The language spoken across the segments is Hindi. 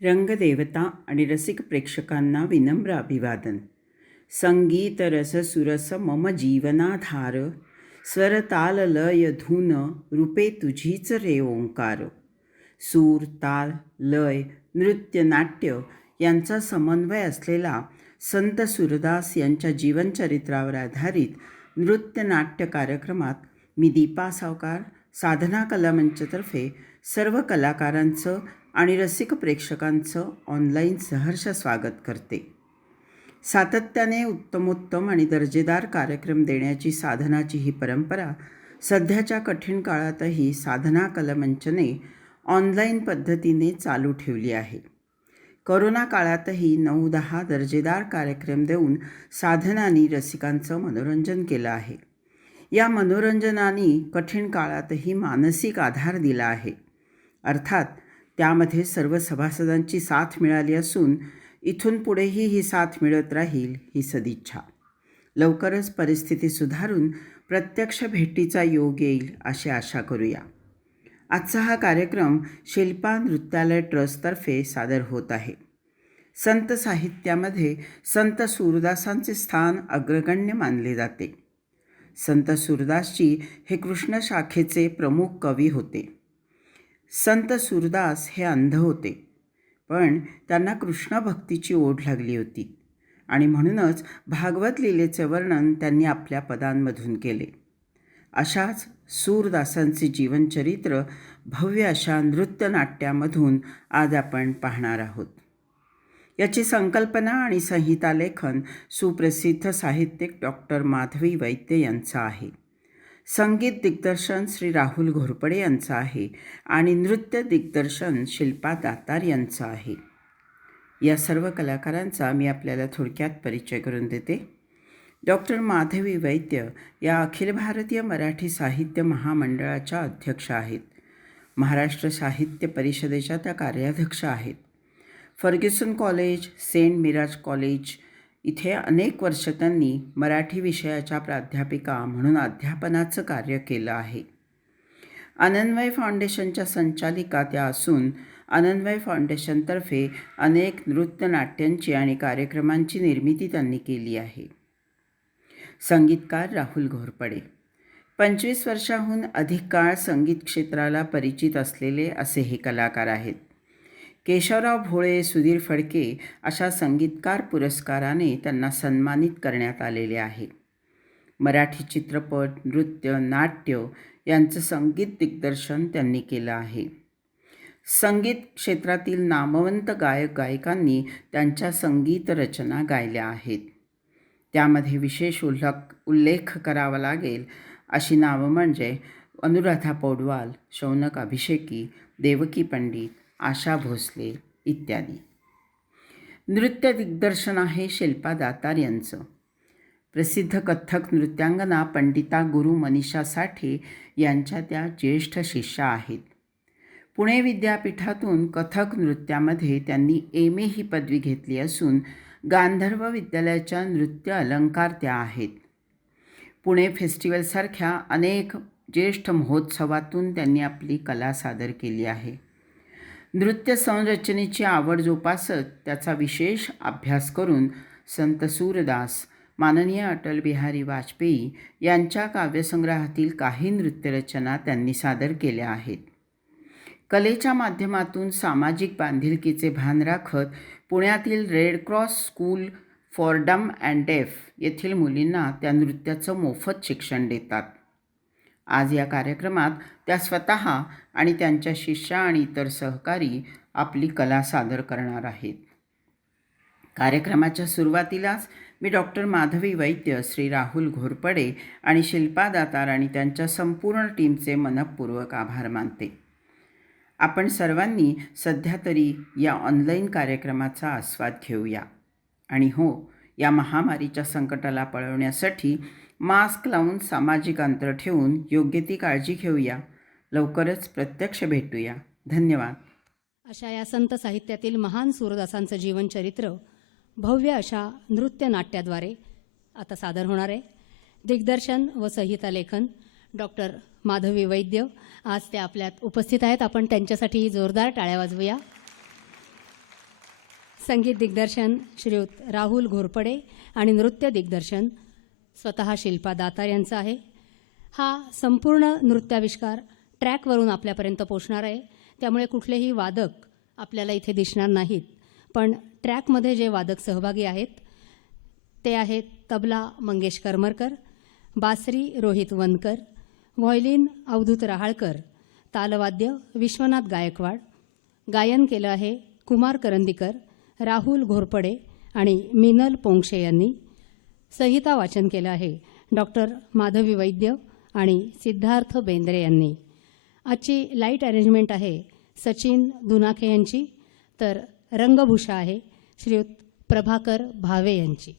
रंगदेवता आणि रसिक प्रेक्षकांना विनम्र अभिवादन. संगीत रस सुरस मम जीवनाधार, स्वर ताल लय धून रूपे तुझीच रे ओंकार. सूर, ताल, लय, नृत्य, नाट्य यांचा समन्वय असलेला संत सूरदास यांच्या जीवनचरित्रावर आधारित नृत्य नाट्य कार्यक्रमात मी दीपा सावकार साधना कलामंचतर्फे सर्व कलाकारांचं आणि रसिक प्रेक्षकांचं ऑनलाईन सहर्ष स्वागत करते. सातत्याने उत्तमोत्तम आणि दर्जेदार कार्यक्रम देण्याची साधनाची ही परंपरा सध्याच्या कठीण काळातही साधना कलामंचने ऑनलाईन पद्धतीने चालू ठेवली आहे. कोरोना काळातही 9-10 दर्जेदार कार्यक्रम देऊन साधनानी रसिकांचं मनोरंजन केलं आहे. या मनोरंजनाने कठीण काळातही मानसिक आधार दिला आहे. अर्थात त्यामध्ये सर्व सभासदांची साथ मिळाली असून इथून पुढेही ही साथ मिळत राहील ही सदिच्छा. लवकरच परिस्थिती सुधारून प्रत्यक्ष भेटीचा योग येईल अशी आशा करूया. आजचा हा कार्यक्रम शिल्पा नृत्यालय ट्रस्टतर्फे सादर होत आहे. संत साहित्यामध्ये संत सूरदासांचे स्थान अग्रगण्य मानले जाते. संत सूरदासजी हे कृष्ण शाखेचे प्रमुख कवी होते. संत सूरदास हे अंध होते, पण त्यांना कृष्ण भक्तीची ओढ लागली होती आणि म्हणूनच भागवत लीलेचे वर्णन त्यांनी आपल्या पदांमधून केले. अशाच सूरदासांचे जीवनचरित्र भव्य अशा नृत्यनाट्यामधून आज आपण पाहणार आहोत. याची संकल्पना आणि संहिता लेखन सुप्रसिद्ध साहित्यिक डॉक्टर माधवी वैद्य यांचं आहे. संगीत दिग्दर्शन श्री राहुल घोरपडे यांचं आहे आणि नृत्य दिग्दर्शन शिल्पा दातार यांचं आहे. या सर्व कलाकारांचा मी आपल्याला थोडक्यात परिचय करून देते. डॉक्टर माधवी वैद्य या अखिल भारतीय मराठी साहित्य महामंडळाच्या अध्यक्ष आहेत. महाराष्ट्र साहित्य परिषदेच्या त्या कार्याध्यक्ष आहेत. Fergusson college, saint Mira's college इथे अनेक वर्ष त्यांनी मराठी विषयाच्या प्राध्यापिका म्हणून अध्यापनाचं कार्य केलं आहे. अनन्वय फाउंडेशनच्या संचालिका त्या असून अनन्वय फाउंडेशनतर्फे अनेक नृत्यनाट्यांची आणि कार्यक्रमांची निर्मिती त्यांनी केली आहे. संगीतकार राहुल घोरपडे 25 वर्षांहून अधिक काळ संगीत क्षेत्राला परिचित असलेले असे हे कलाकार आहेत. केशवराव भोळे, सुधीर फडके अशा संगीतकार पुरस्काराने त्यांना सन्मानित करण्यात आलेले आहे. मराठी चित्रपट, नृत्य, नाट्य यांचं संगीत दिग्दर्शन त्यांनी केलं आहे. संगीत क्षेत्रातील नामवंत गायक गायिकांनी त्यांच्या संगीत रचना गायल्या आहेत. त्यामध्ये विशेष उल्लेख करावा लागेल अशी नावं म्हणजे अनुराधा पौडवाल, शौनक अभिषेकी, देवकी पंडित, आशा भोसले इत्यादी. नृत्य दिग्दर्शन आहे शिल्पा दातार यांचं. प्रसिद्ध कथ्थक नृत्यांगना पंडिता गुरु मनीषा साठे यांच्या त्या ज्येष्ठ शिष्या आहेत. पुणे विद्यापीठातून कथक नृत्यामध्ये त्यांनी M.A. ही पदवी घेतली असून गांधर्व विद्यालयाच्या नृत्य अलंकार त्या आहेत. पुणे फेस्टिवलसारख्या अनेक ज्येष्ठ महोत्सवातून त्यांनी आपली कला सादर केली आहे. नृत्य संरचनेची आवड जोपासत त्याचा विशेष अभ्यास करून संत सूरदास, माननीय अटल बिहारी वाजपेयी यांच्या काव्यसंग्रहातील काही नृत्यरचना त्यांनी सादर केल्या आहेत. कलेच्या माध्यमातून सामाजिक बांधिलकीचे भान राखत पुण्यातील रेड क्रॉस स्कूल फॉर डम अँड डेफ येथील मुलींना त्या नृत्याचं मोफत शिक्षण देतात. आज या कार्यक्रमात त्या स्वतः आणि त्यांच्या शिष्या आणि इतर सहकारी आपली कला सादर करणार आहेत. कार्यक्रमाच्या सुरुवातीलाच मी डॉक्टर माधवी वैद्य, श्री राहुल घोरपडे आणि शिल्पा दातार आणि त्यांच्या संपूर्ण टीमचे मनःपूर्वक आभार मानते. आपण सर्वांनी सध्या तरी या ऑनलाईन कार्यक्रमाचा आस्वाद घेऊया आणि हो, या महामारीच्या संकटाला पळवण्यासाठी मास्क लावून, सामाजिक अंतर ठेवून योग्य ती काळजी घेऊया. लवकरच प्रत्यक्ष भेटूया. धन्यवाद. अशा या संत साहित्यातील महान सूरदासांचं जीवनचरित्र भव्य अशा नृत्य नाट्याद्वारे आता सादर होणार आहे. दिग्दर्शन व संहिता लेखन डॉक्टर माधवी वैद्य आज त्या आपल्यात उपस्थित आहेत. आपण त्यांच्यासाठी जोरदार टाळ्या वाजवूया. संगीत दिग्दर्शन श्रीयुत राहुल घोरपडे आणि नृत्य दिग्दर्शन स्वतः शिल्पा दातार यांचं आहे. हा संपूर्ण नृत्याविष्कार ट्रॅकवरून आपल्यापर्यंत पोचणार आहे, त्यामुळे कुठलेही वादक आपल्याला इथे दिसणार नाहीत. पण ट्रॅकमध्ये जे वादक सहभागी आहेत ते आहेत तबला मंगेश करमरकर, बासरी रोहित वनकर, व्हायोलिन अवधूत रहाळकर, तालवाद्य विश्वनाथ गायकवाड, गायन केलं आहे कुमार करंदीकर, राहुल घोरपडे आणि मिनल पोंक्षे यांनी. संहिता वाचन केलं आहे डॉक्टर माधवी वैद्य आणि सिद्धार्थ बेंद्रे यांनी. आजची लाईट अरेंजमेंट आहे सचिन दुनाखे यांची, तर रंगभूषा आहे श्रीयुत प्रभाकर भावे यांची.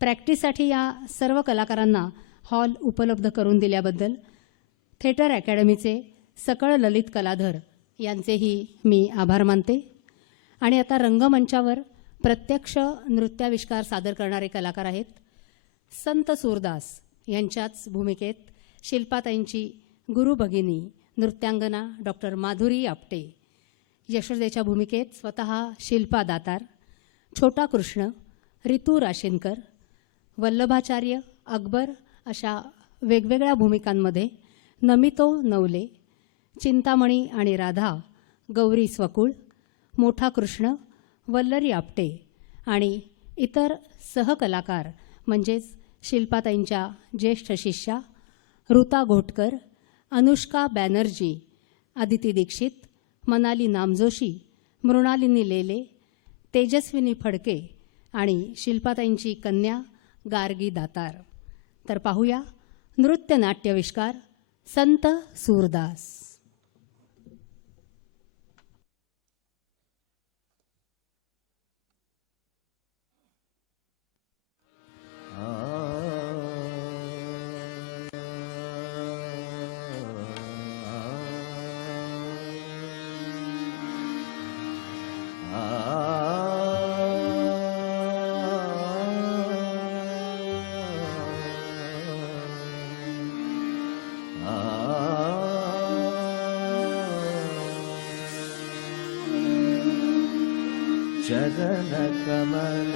प्रॅक्टिससाठी या सर्व कलाकारांना हॉल उपलब्ध करून दिल्याबद्दल थिएटर अकॅडमीचे सकळ ललित कलाधर यांचेही मी आभार मानते. आणि आता रंगमंचावर प्रत्यक्ष नृत्याविष्कार सादर करणारे कलाकार आहेत. संत सूरदास यांच्याच भूमिकेत शिल्पाताईंची गुरु भगिनी नृत्यांगना डॉक्टर माधुरी आपटे, यशोदेच्या भूमिकेत स्वतः शिल्पा दातार, छोटा कृष्ण, रितू राशीनकर, वल्लभाचार्य, अकबर अशा वेगवेगळ्या भूमिकांमध्ये नमितो नवले, चिंतामणी आणि राधा, गौरी स्वकुळ, मोठा कृष्ण, वल्लरी आपटे आणि इतर सहकलाकार म्हणजेच शिल्पाताईंच्या ज्येष्ठ शिष्या ऋता घोटकर, अनुष्का बॅनर्जी, आदिती दीक्षित, मनाली नामजोशी, मृणालिनी लेले, तेजस्विनी फडके आणि शिल्पाताईंची कन्या गार्गी दातार. तर पाहूया नृत्य नाट्यविष्कार संत सूरदास. चरण कमल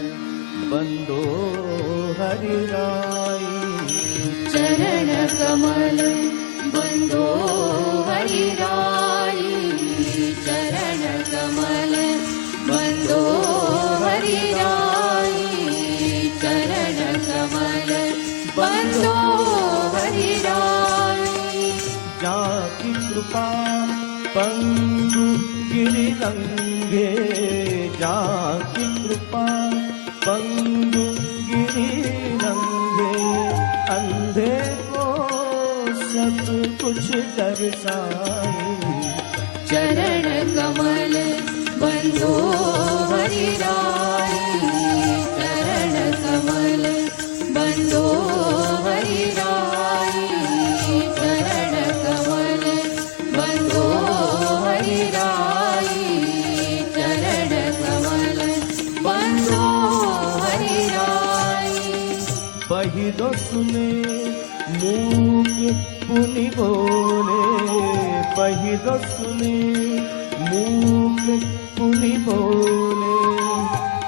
बंदो हरिराई, चरण कमल बंदो हरिराई, चरण कमल बंदो हरिराई, चरण कमल बंदो हरिराई. जाकी कृपा पंगु गिरिरंगे, जाकी कृपा पंगु गिरिरंगे, अंधे को सब कुछ दर्शाए. चरण कमल बंदो हरिराई, चरण कमल बंदो हरिराई, चरण कमल बंदो हरिराई, चरण कमल बंदो हरिराई. पहिरो सुने मूक पुनि बोले, पहिरो सुने मूक पुनि बोले,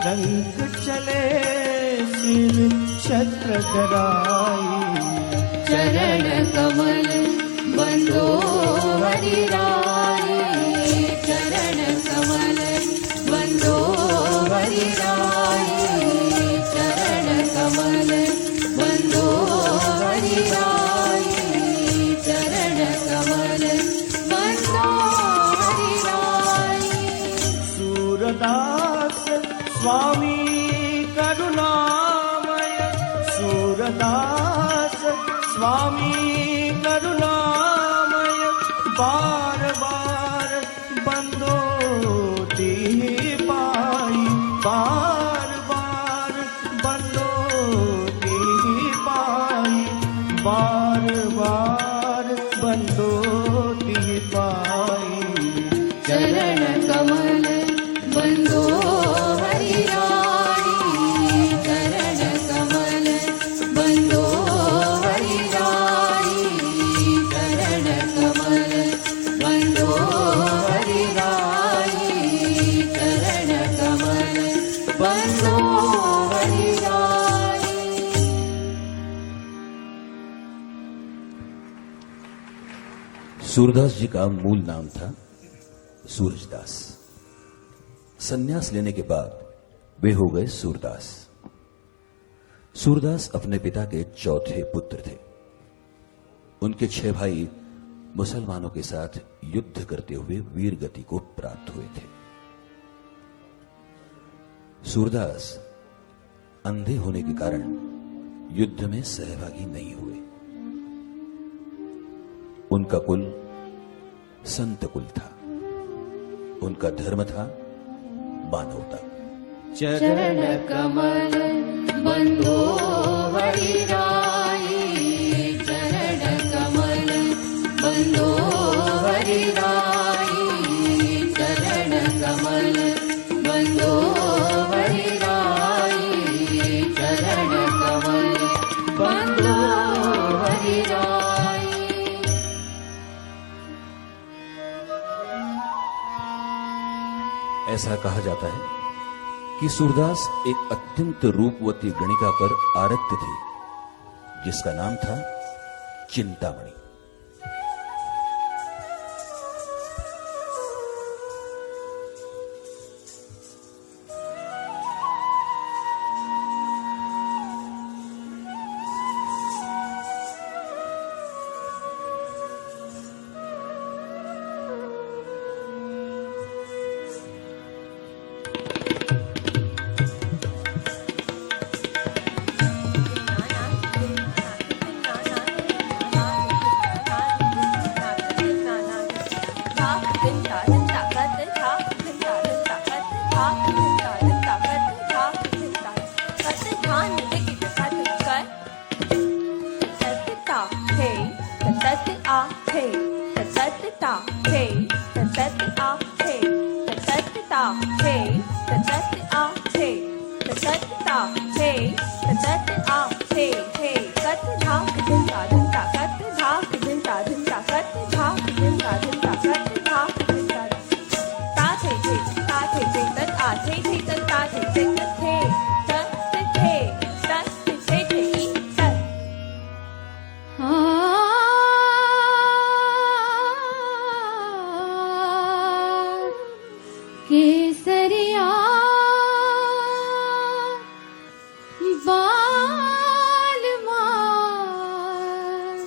रंग चले सिर छत्र धराई. चरण कमल बंदो हरिराई, चरण कमल बंदो हरिराई, चरण कमल बंदो हरिराई, चरण कमल बंदो हरिराई. सूरदास स्वामी करुणामय, सूरदास स्वामी करुणामय, बार बार बंदो दी पाई, बार बार बंदो दी पाई, बार बार बंदो दी पाई. चरण कमल बंदो हरिराई, चरण कमल बंदो हरिराई, सूरदास जी का मूल नाम था सूरजदास। संन्यास लेने के बाद वे हो गए सूरदास। सूरदास अपने पिता के चौथे पुत्र थे। उनके 6 भाई मुसलमानों के साथ युद्ध करते हुए वीर गति को प्राप्त हुए थे। सूरदास अंधे होने के कारण युद्ध में सहभागी नहीं हुए। उनका कुल संत कुल था। उनका धर्म था मानवता। चरण कमल बंधो हरिराई, चरण कमल बंधो हरिराई, चरण कमल बंधो हरिराई, चरण कमल बंधो हरिराई। ऐसा कहा जाता है कि सूरदास एक अत्यंत रूपवती गणिका पर आरक्त थे, जिसका नाम था चिंतामणि। केसरिया बाल मार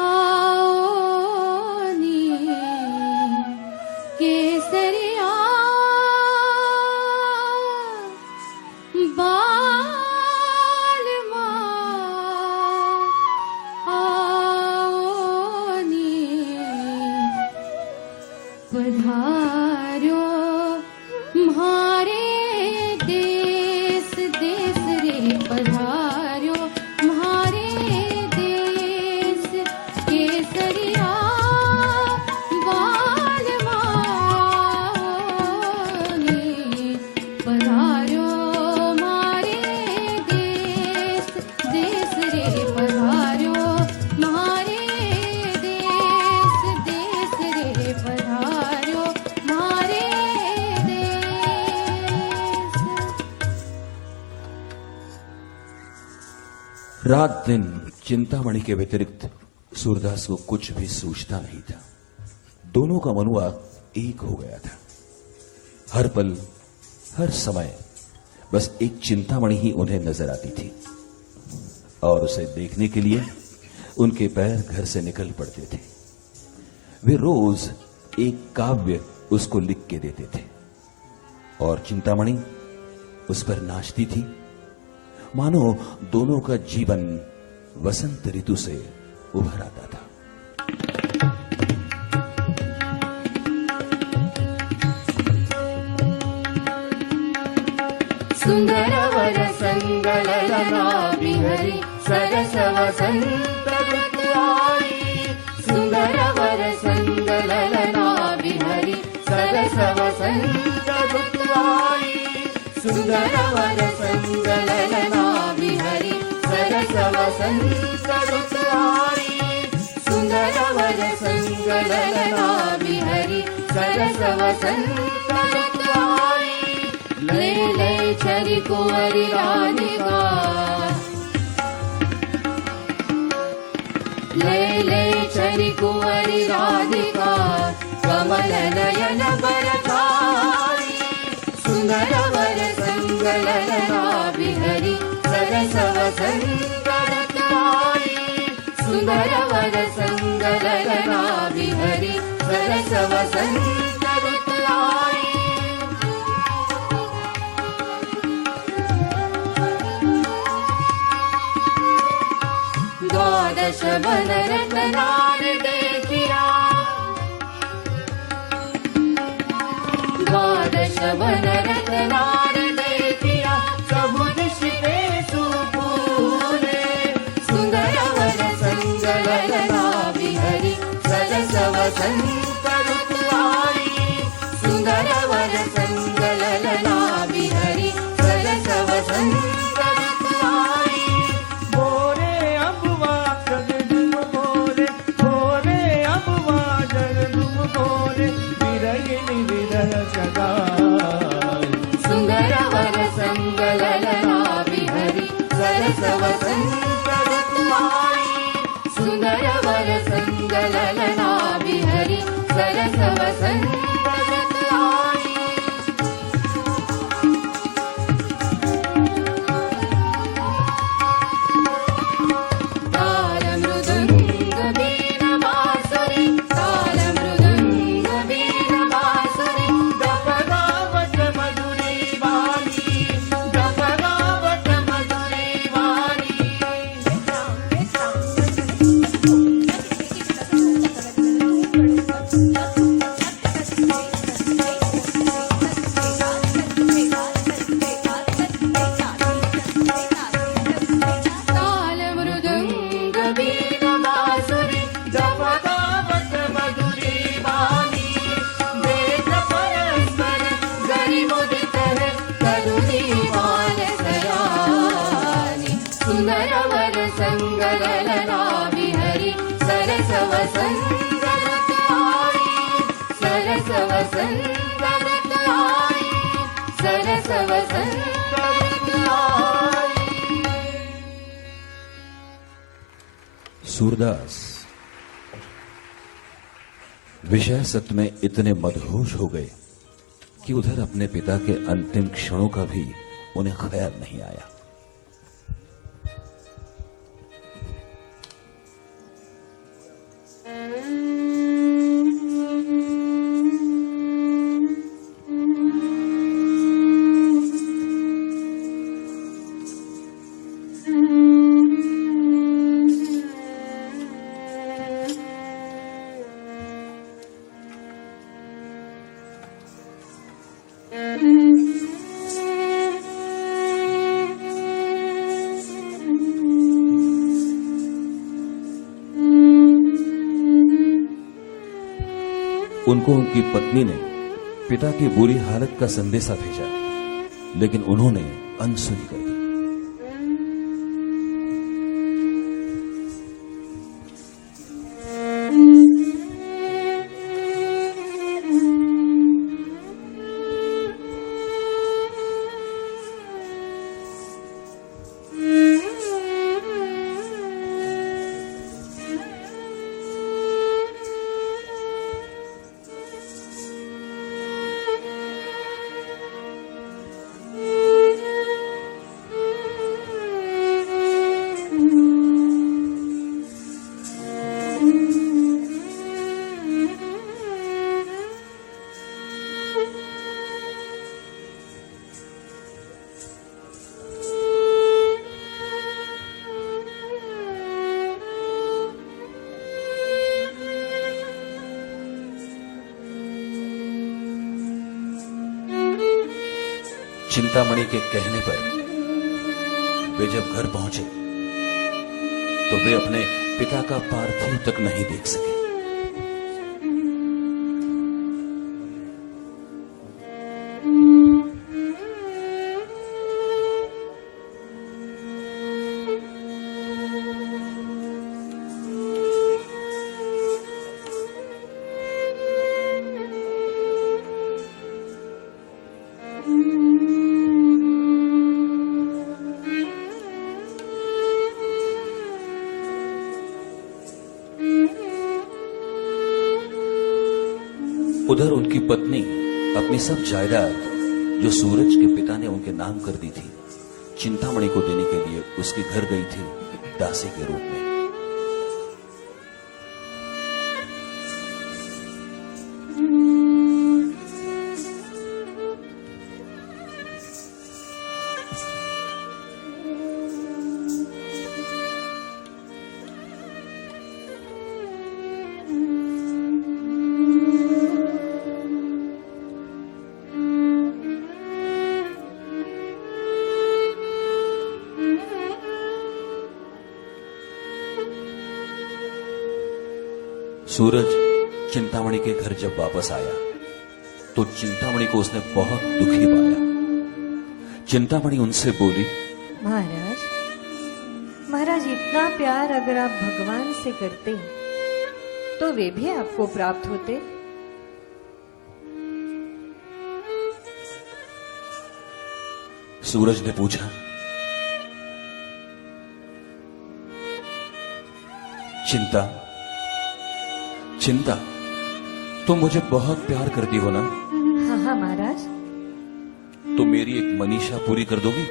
आओनी, केसरिया बाल मार आओनी, पधारो म्हारे देश देश रे, पधारो म्हारे देश, केसरिया बाल मानी, पधारो म्हारे देश देश रे, पधारो म्हारे देश देश रे, पधारो म्हारे देश। रात दिन चिंतामणि के व्यतिरिक्त सूरदास को कुछ भी सूझता नहीं था। दोनों का मनुआ एक हो गया था। हर पल हर समय बस एक चिंतामणि ही उन्हें नजर आती थी, और उसे देखने के लिए उनके पैर घर से निकल पड़ते थे। वे रोज एक काव्य उसको लिख के देते थे, और चिंतामणि उस पर नाचती थी, मानो दोनों का जीवन वसंत ऋतु से उभर आता था। सुंदर वर संगलना बिहरी सरस वसंत ऋतु आई, सुंदर वर संगलना बिहरी सरस वसंत ऋतु आई, सुंदर वर संगलना बिहरी सरस वसंत ऋतु आई, सुंदर वर संगलना बिहरी सरस वसंत ऋतु आई। ले ले चरी कुंवरी राधिका, ले ले चरी कुंवरी सुन्दरवर सङ्गललना विहरि सरस वसन्त ऋतुवाई सुन्दरवर सङ्गललना विहरि सरस वसन्त ऋतुवाई द्वादश वनरत्नार देखिया द्वादश वनरत्नार देखिया प्रभुदिशिते सुपूरे सुन्दरवर सङ्गललना विहरि सरस वसन्त ऋतुवाई सुन्दरवर सङ्गललना विहरि सरस वसन्त ऋतुवाई भोरे अबुआ जगदुम भोरे भोरे अबुआ जगदुम भोरे विरहिणी विरह सगाई सुन्दरवर सङ्गललना विहरि सरस वसन्त ऋतुवाई सुन्दरवर सङ्गललना विहरि सरस वसन्त ऋतुवाई तालमृदुङ्ग वीणवासुरि तालमृदुङ्ग वीणवासुरि गपगावट मधुरी वाणी गपगावट मधुरी वाणी तालमृदुङ्ग वीणवासुरि गपगावट मधुरी वाणी वेद परस्पर गरिमुदितः करुणीमानसयानि सुन्दरवर सङ्गललना विहरि सरस वसन्त ऋतुवाई सरस वसन्त ऋतुवाई सरस वसन्त ऋतुवाई सूरदास विषय सत्य में इतने मदहोश हो गए कि उधर अपने पिता के अंतिम क्षणों का भी उन्हें ख्याल नहीं आया। उनको उनकी पत्नी ने पिता की बुरी हालत का संदेशा भेजा, लेकिन उन्होंने अनसुनी कर दी। चिंतामणि के कहने पर वे जब घर पहुंचे तो वे अपने पिता का पार्थिव तक नहीं देख सके। उधर उनकी पत्नी अपनी सब जायदाद जो सूरज के पिता ने उनके नाम कर दी थी, चिंतामणि को देने के लिए उसके घर गई थी दासी के रूप में। सूरज चिंतामणि के घर जब वापस आया तो चिंतामणि को उसने बहुत दुखी पाया। चिंतामणि उनसे बोली, महाराज इतना प्यार अगर आप भगवान से करते तो वे भी आपको प्राप्त होते। सूरज ने पूछा, चिंता तुम मुझे बहुत प्यार करती हो ना? हाँ महाराज। तो मेरी एक मनीषा पूरी कर दोगी?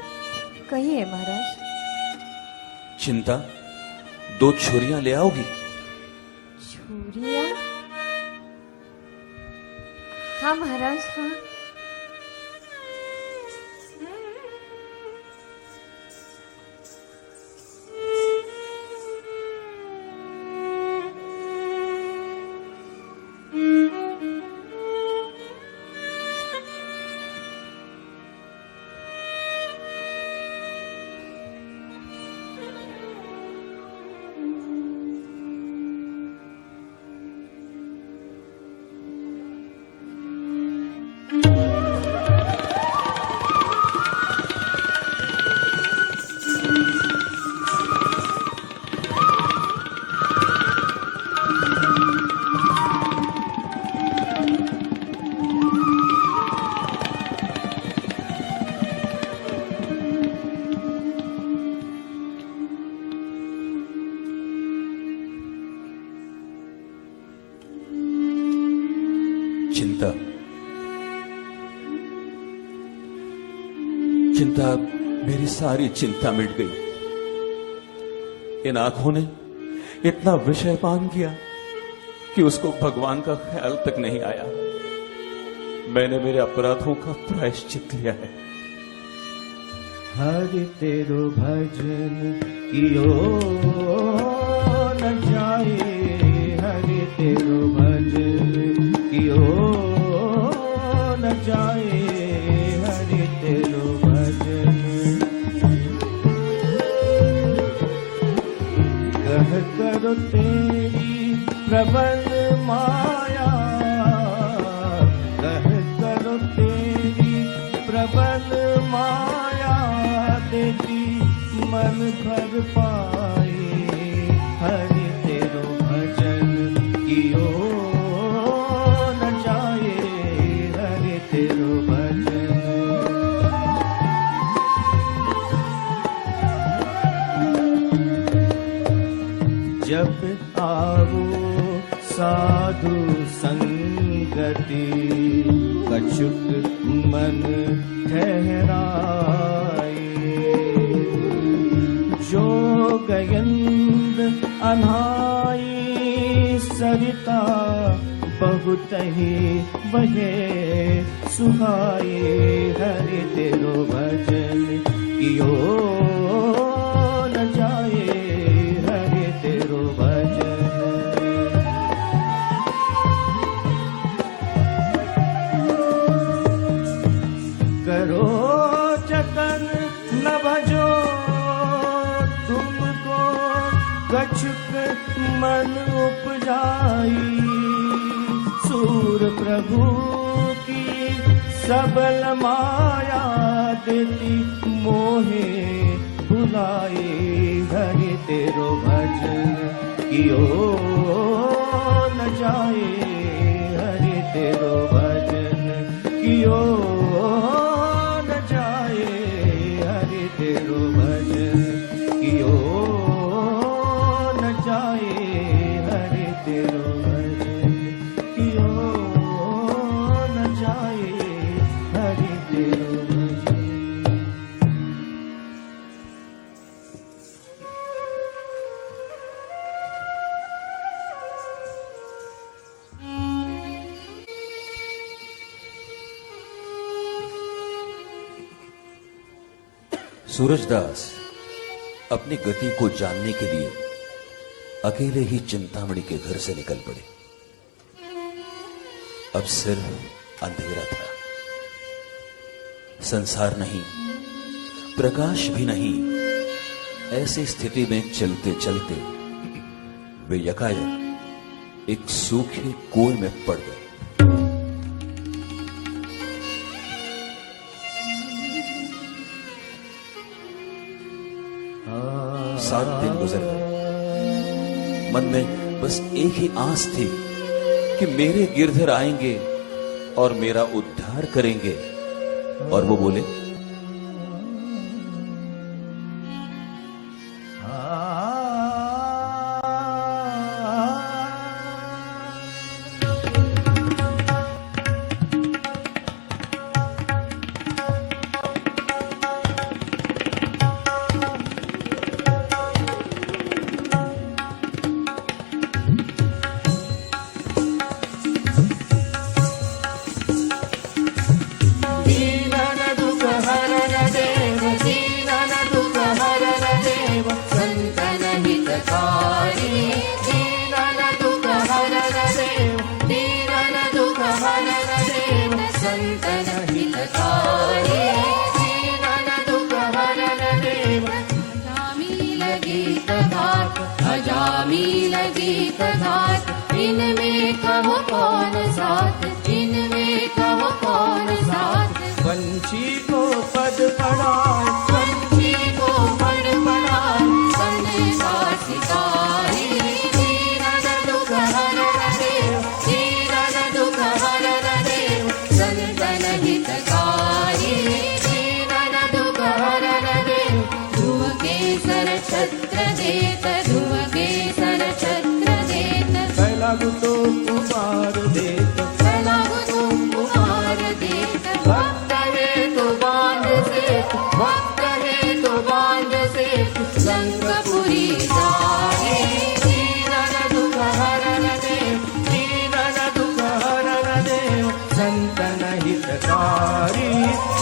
कहिए महाराज। चिंता 2 छुरियां ले आओगी? छुरिया? हाँ महाराज, हाँ। चिंता, मेरी सारी चिंता मिट गई। इन आंखों ने इतना विषय पान किया कि उसको भगवान का ख्याल तक नहीं आया। मैंने मेरे अपराधों का प्रायश्चित लिया है। हरि तेरो भजन कियो न जाए, हरि तेरो भजन कियो न जाए, हरि तेरो भजन कह करो तेरी प्रबल माया, कह करो तेरी प्रबल माया, देती मन भर पाए, हरि तेरो भजन कियो न जाए, हरि तेरो भजन जब आवो साधु संगति, कछुक मन ठहराए, जो गयंद अनाई सरिता, बहुत ही बहे सुहाए, हरि तेरो भजन कियो न जाए, हरि तेरो भजन करो जतन न भजो तुमको, कछुक मन उपजाई, सूर प्रभु की सबल माया, देती मोहे भुलाए, हरि तेरो भजन कियो न जाए, हरि तेरो भजन कियो न जाए, हरि तेरो भजन कियो न जाए, हरि तेरो भजन कियो न जाए, हरि तेरो सूरजदास अपनी गति को जानने के लिए अकेले ही चिंतामणि के घर से निकल पड़े। अब सिर्फ अंधेरा था, संसार नहीं, प्रकाश भी नहीं। ऐसी स्थिति में चलते चलते वे यकायक एक सूखे कुएं में पड़ गए। 7 दिन गुजर गए। मन में बस एक ही आस थी कि मेरे गिरधर आएंगे और मेरा उद्धार करेंगे। और वो बोले, अजामिल गीत गात, इनमें कहो कौन साथ, इनमें कहो कौन साथ। पंछी को पद पढ़ाए, पंछी को पढ़ पढ़ाए, बने का सितारी। दीनन दुख हरण देव, दीनन दुख हरण देव, संतन हितकारी। दीनन दुख हरण देव, ध्रुव केसर छत्र देत, ध्रुव केसर छत्र देत। कैलागु तो कुमार देत, कैलागु तो कुमार देत। भक्त है तो बांध सेत, भक्त है तो बांध सेत, लंकापुरी जाए। दीनन दुख हरण देव, दीनन दुख हरण देव, संतन हितकारी।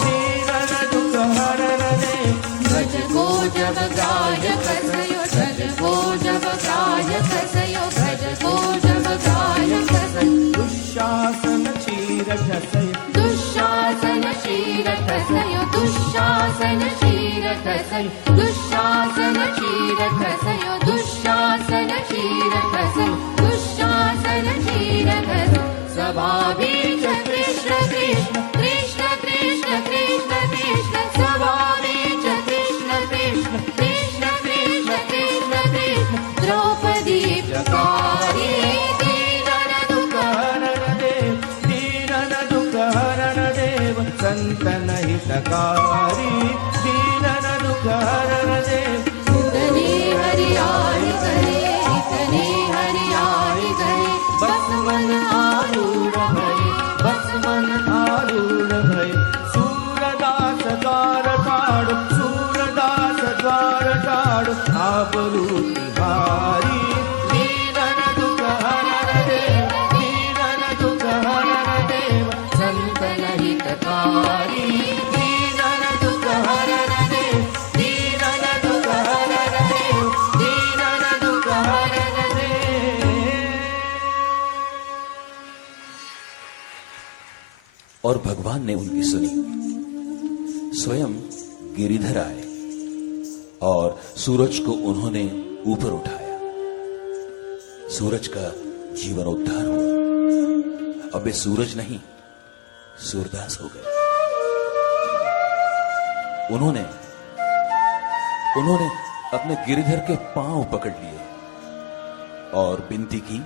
दीनन दुख हरण देव, गज को जब गाय कसयो, गज को जब गाय कसयो, गज को जब गाय कसयो। दुःशासन चीर घसय, दुःशासन शीर कसयो, दुःशासन शीर कसयो, दुःशासन शीर कसयो, दुःशासन शीर कसयो, दुःशासन शीर कसयो। स्वाभाविक कृष्ण कृष्ण कृष्ण कृष्ण कृष्ण कृष्ण, स्वाभाविक कृष्ण कृष्ण कृष्ण कृष्ण कृष्ण कृष्ण। द्रौपदी प्रकारी। दीनन दुख हरण देव, दीनन दुख हरण देव, संतन हितकारी। दीनन दुख हरण देव, इतने हरियाई गए, इतने हरियाई गए, बस मन आरूढ़ भये, बस मन आरूढ़ भय। सूरदास द्वार ठाड़, सूरदास द्वार ठाड़, आबरू तिहारी। दीनन दुख हरण देव, दीनन दुख हरण देव, संतन हितकारी। दीनन दुख हरण देव, दीनन दुख हरण देव, दीनन दुख हरण देव। और भगवान ने उनकी सुनी। स्वयं गिरिधर आए और सूरज को उन्होंने ऊपर उठाया। सूरज का जीवनोद्धार हुआ। अब वे सूरज नहीं, सूरदास हो गए। उन्होंने अपने गिरिधर के पांव पकड़ लिए और विनती की,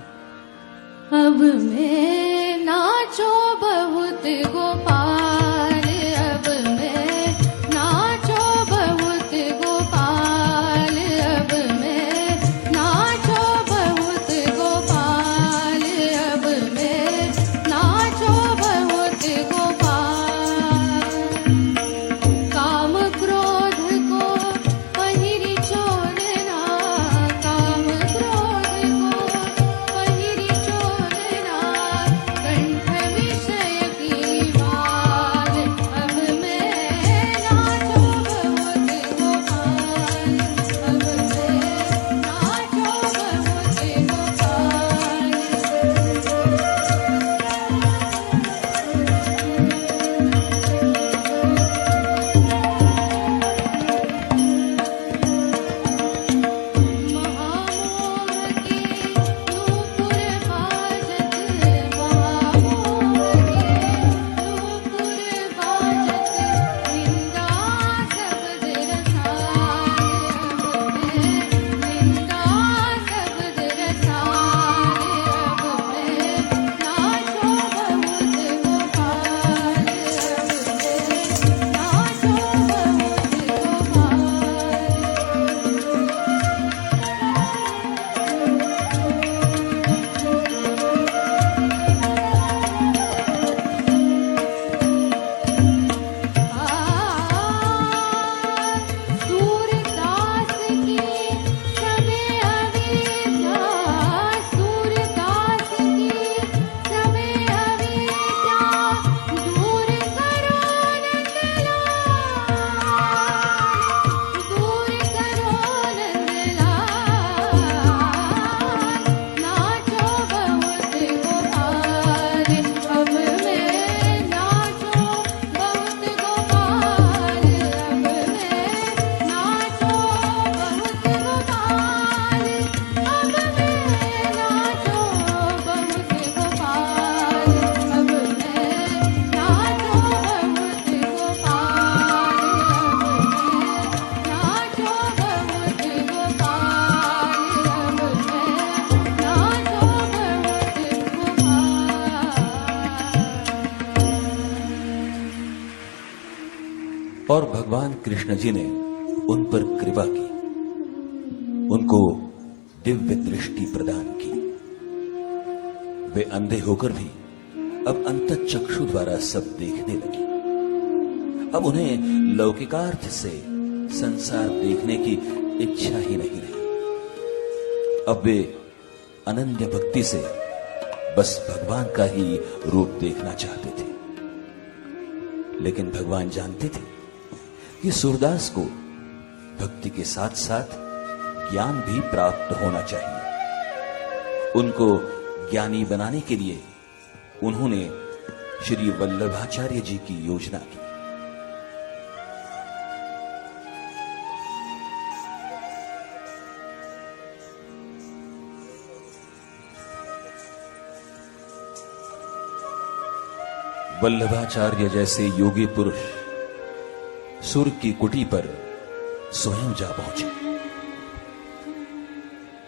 अब मैं नाचो बहुत गोपाल, अब मैं नाचो बहुत गोपाल, अब मैं नाचो बहुत गोपाल, अब मैं नाचो बहुत गोपाल। काम क्रोध को पहिरी छोड़ना, काम क्रोध को पहिरी छोड़ना, कंठ विषय की बात। और भगवान कृष्ण जी ने उन पर कृपा की, उनको दिव्य दृष्टि प्रदान की। वे अंधे होकर भी अब अंतःचक्षु द्वारा सब देखने लगे। अब उन्हें लौकिकार्थ से संसार देखने की इच्छा ही नहीं रही। अब वे अनन्य भक्ति से बस भगवान का ही रूप देखना चाहते थे। लेकिन भगवान जानते थे कि सूरदास को भक्ति के साथ साथ ज्ञान भी प्राप्त होना चाहिए। उनको ज्ञानी बनाने के लिए उन्होंने श्री वल्लभाचार्य जी की योजना की। वल्लभाचार्य जैसे योगी पुरुष सुर की कुटी पर स्वयं जा पहुंचे।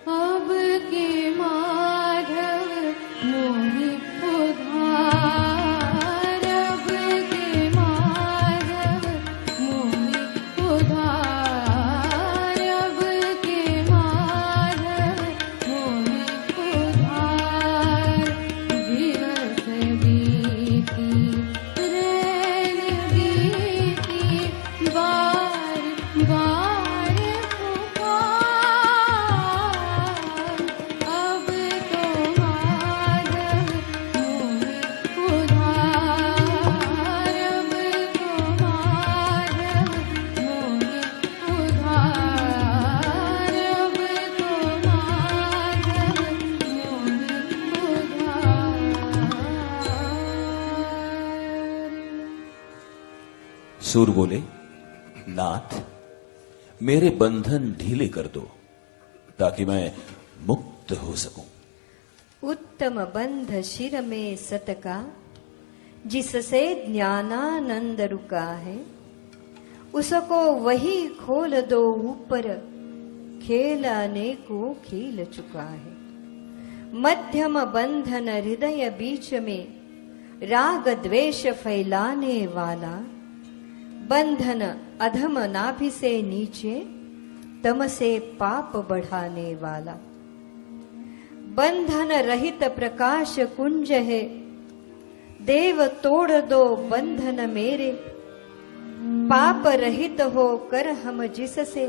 अब के माधव मोहि उधार, अब के माधव मोहि उधार, अब के माधव मोहि उधार। दिवस बीती रैन बीती, बार बार पुकार। अब तो माधव मोहि उधार, अब तो माधव मोहि उधार, अब तो माधव मोहि उधार। सूर बोले, नाथ मेरे बंधन ढीले कर दो ताकि मैं मुक्त हो सकूं। उत्तम बंध शिर में सतका, जिससे ज्ञानानंद रुका है। उसको वही खोल दो ऊपर, खेलाने को खेल चुका है। मध्यम बंधन हृदय बीच में, राग द्वेष फैलाने वाला। बंधन अधम नाभि से नीचे, तम से पाप बढ़ाने वाला। बंधन रहित प्रकाश कुंज है, देव तोड़ दो बंधन मेरे। पाप रहित हो कर हम जिससे,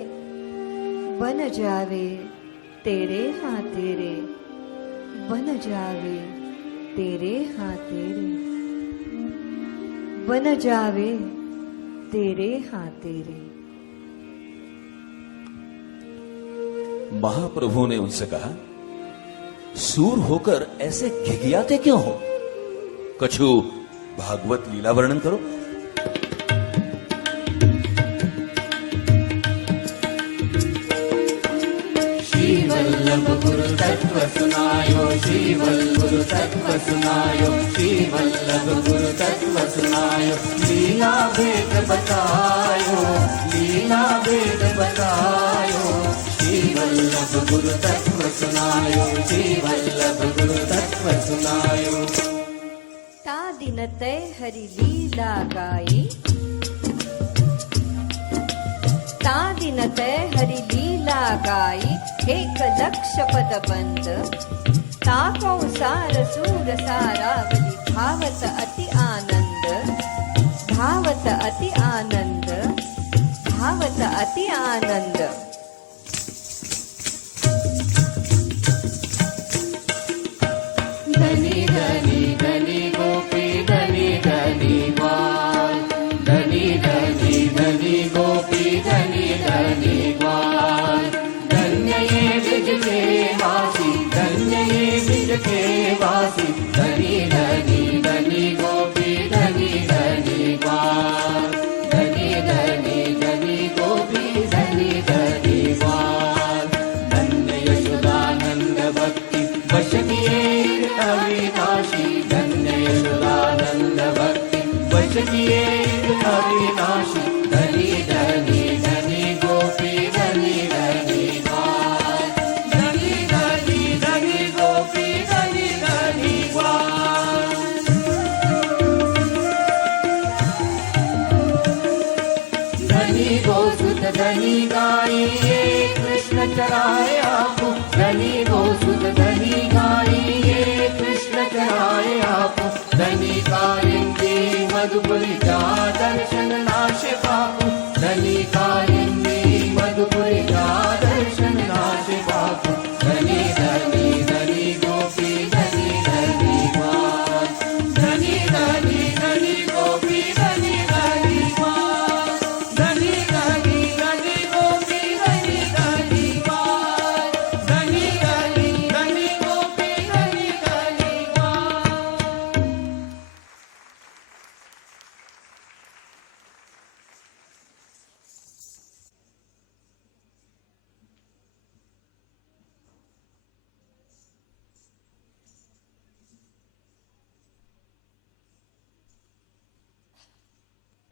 बन जावे तेरे हाँ तेरे, बन जावे तेरे हाँ तेरे, बन जावे तेरे हाँ तेरे। महाप्रभु ने उनसे कहा, सूर होकर ऐसे घिघियाते क्यों हो? कछु भागवत लीला वर्णन करो। श्री वल्लभ गुरु तत्व सुनायो, श्री वल्लभ गुरु तत्व सुनायो, श्री वल्लभ गुरु तत्व सुनायो। लीला भेद बतायो, लीला भेद बतायो। श्री वल्लभ गुरु तत्व सुनायो, श्री वल्लभ गुरु तत्व सुनायो। ता दिन तय हरि लीला गाई, ता दिन तय हरि लीला गाई। एक लक्ष पद बंद, ताको सार सूर सारावली। भावत अति आनंद, भावत अति आनंद, भावत अति आनंद। धनी धनी धनी गोपी, धनी धनी ग्वाल। धनी धनी धनी गोपी, धनी धनी ग्वाल। धन्य ये ब्रज के वासी, धन्य ये ब्रज के वासी। धनी धनी धनी गोपी, धनी धनी ग्वाल। धनी धनी धनी गोपी, धनी धनी ग्वाल। धन्य यशोदानंद भक्ति वश किए अविनाशी। धन्य यशोदानंद भक्ति वश किए अविनाशी। धनी धनी धनी गोपी, धनी धनी ग्वाल। धनी धनी धनी गोपी, धनी धनी ग्वाल। धनी गो सुत धनी गाई ये कृष्ण चराए आपू धनी गो सुत धनी गाई ये कृष्ण चराए आपू धनी कालिंदी मधुपुरी जा दर्शन नाशे पापू धनी कालिंदी मधुपुरी जा दर्शन नाशे पापू धनी धनी धनी गोपी धनी धनी माँ धनी धनी धनी गोपी धनी धनी माँ धनी धनी धनी गोपी धनी धनी माँ धनी धनी धनी गोपी धनी धनी माँ।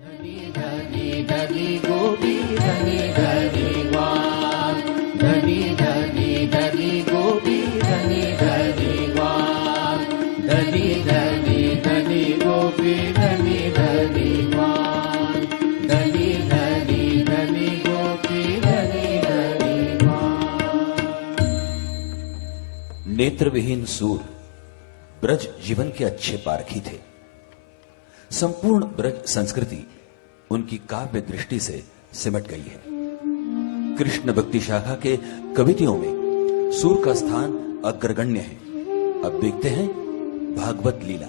धनी धनी गोपी धनी धनी वाण धनी धनी धनी गोपी धनी धनी वाण धनी धनी धनी गोपी धनी धनी वाण धनी धनी धनी गोपी धनी धनी वाण। नेत्रविहीन सूर ब्रज जीवन के अच्छे पारखी थे। संपूर्ण ब्रज संस्कृति उनकी काव्य दृष्टि से सिमट गई है। कृष्ण भक्ति शाखा के कवितियों में सूर का स्थान अग्रगण्य है। अब देखते हैं भागवत लीला।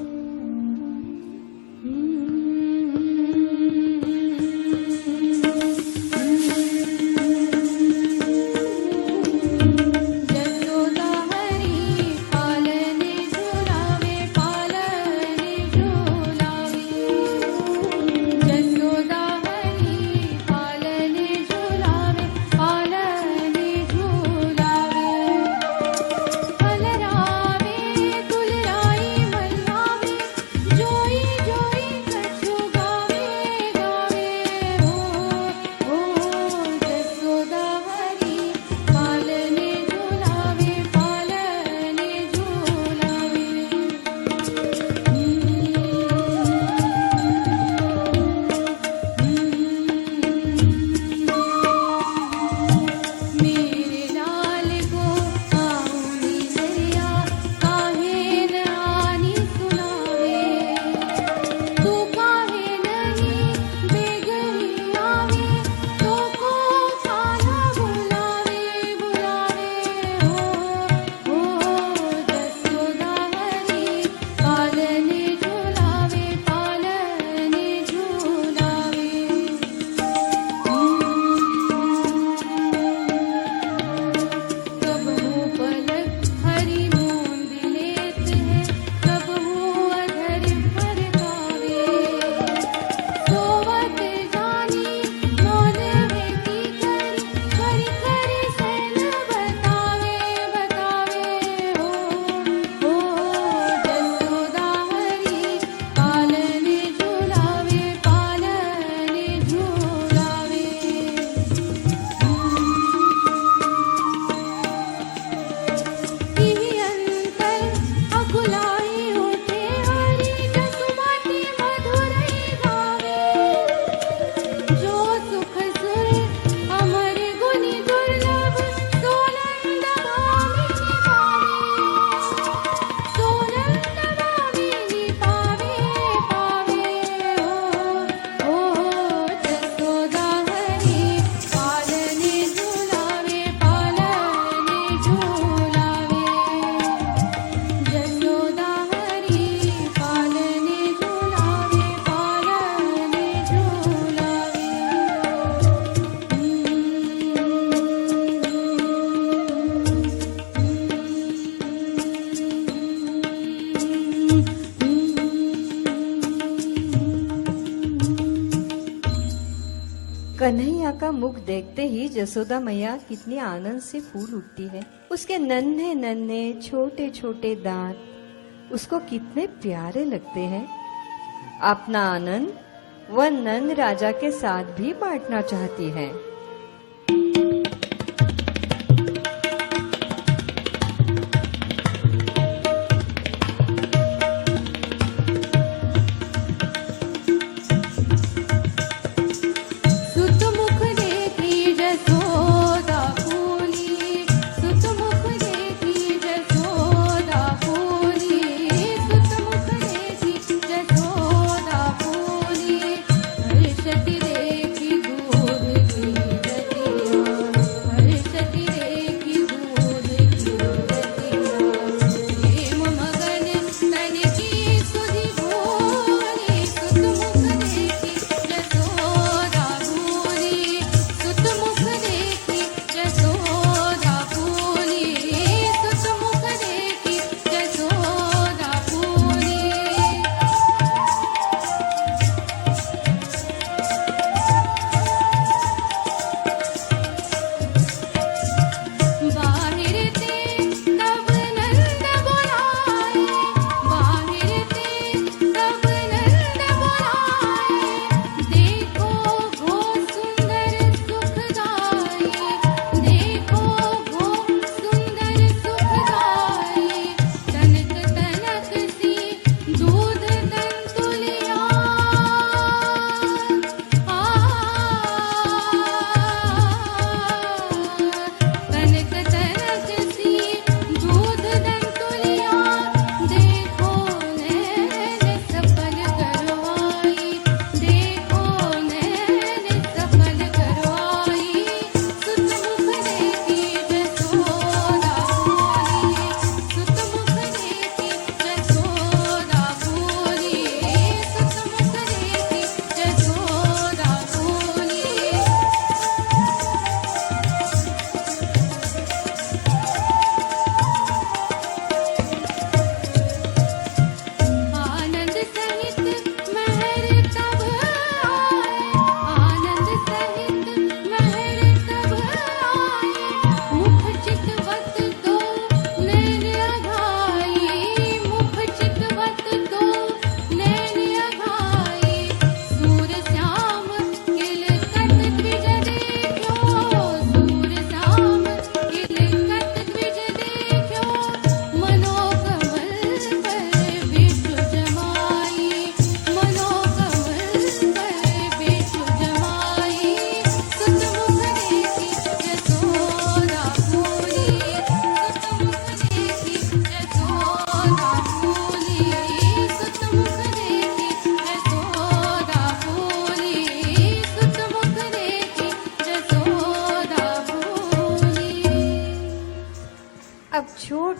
जसोदा हरी पालने झुलावे पालने झुलावे जसोदा हरी पालने झुलावे पालने झुलावे फलरावे तुलराई मल्लावे जोई जोई कछु गावे गावे हो जसोदा हरी पालने झुलावे पालने झुलावे मेरे लाल को आऊनी दरिया काहे न आनी सुनावे तू काहे नहीं बेगही आवे तो को खाना बुलावे बुलावे हो जसोदा हरी पालने झुलावे पालने झुलावे कब हूँ पलक हरी मूंद लेत है कब हूँ अधर फरकावे सोवत जानी मोल में की करी करी सैन बतावे बतावे हो जसोदा हरी पालने झुलावे पालने झुलावे इही अंतर अकुलाई उठे हरी जसुमती मधुरई गावे जो सुख सुर अमर गुनि दुर्लभ सोनंद भामिनी पावे पावे हो जसोदा हरी पालने झुलावे पालने झुलावे जसोदा हरी पालने झुलावे पालने कन्हैया का मुख देखते ही जसोदा मैया कितनी आनंद से फूल उठती है। उसके नन्हे नन्हे छोटे छोटे दांत उसको कितने प्यारे लगते हैं। अपना आनंद वह नंद राजा के साथ भी बांटना चाहती है। सुत मुख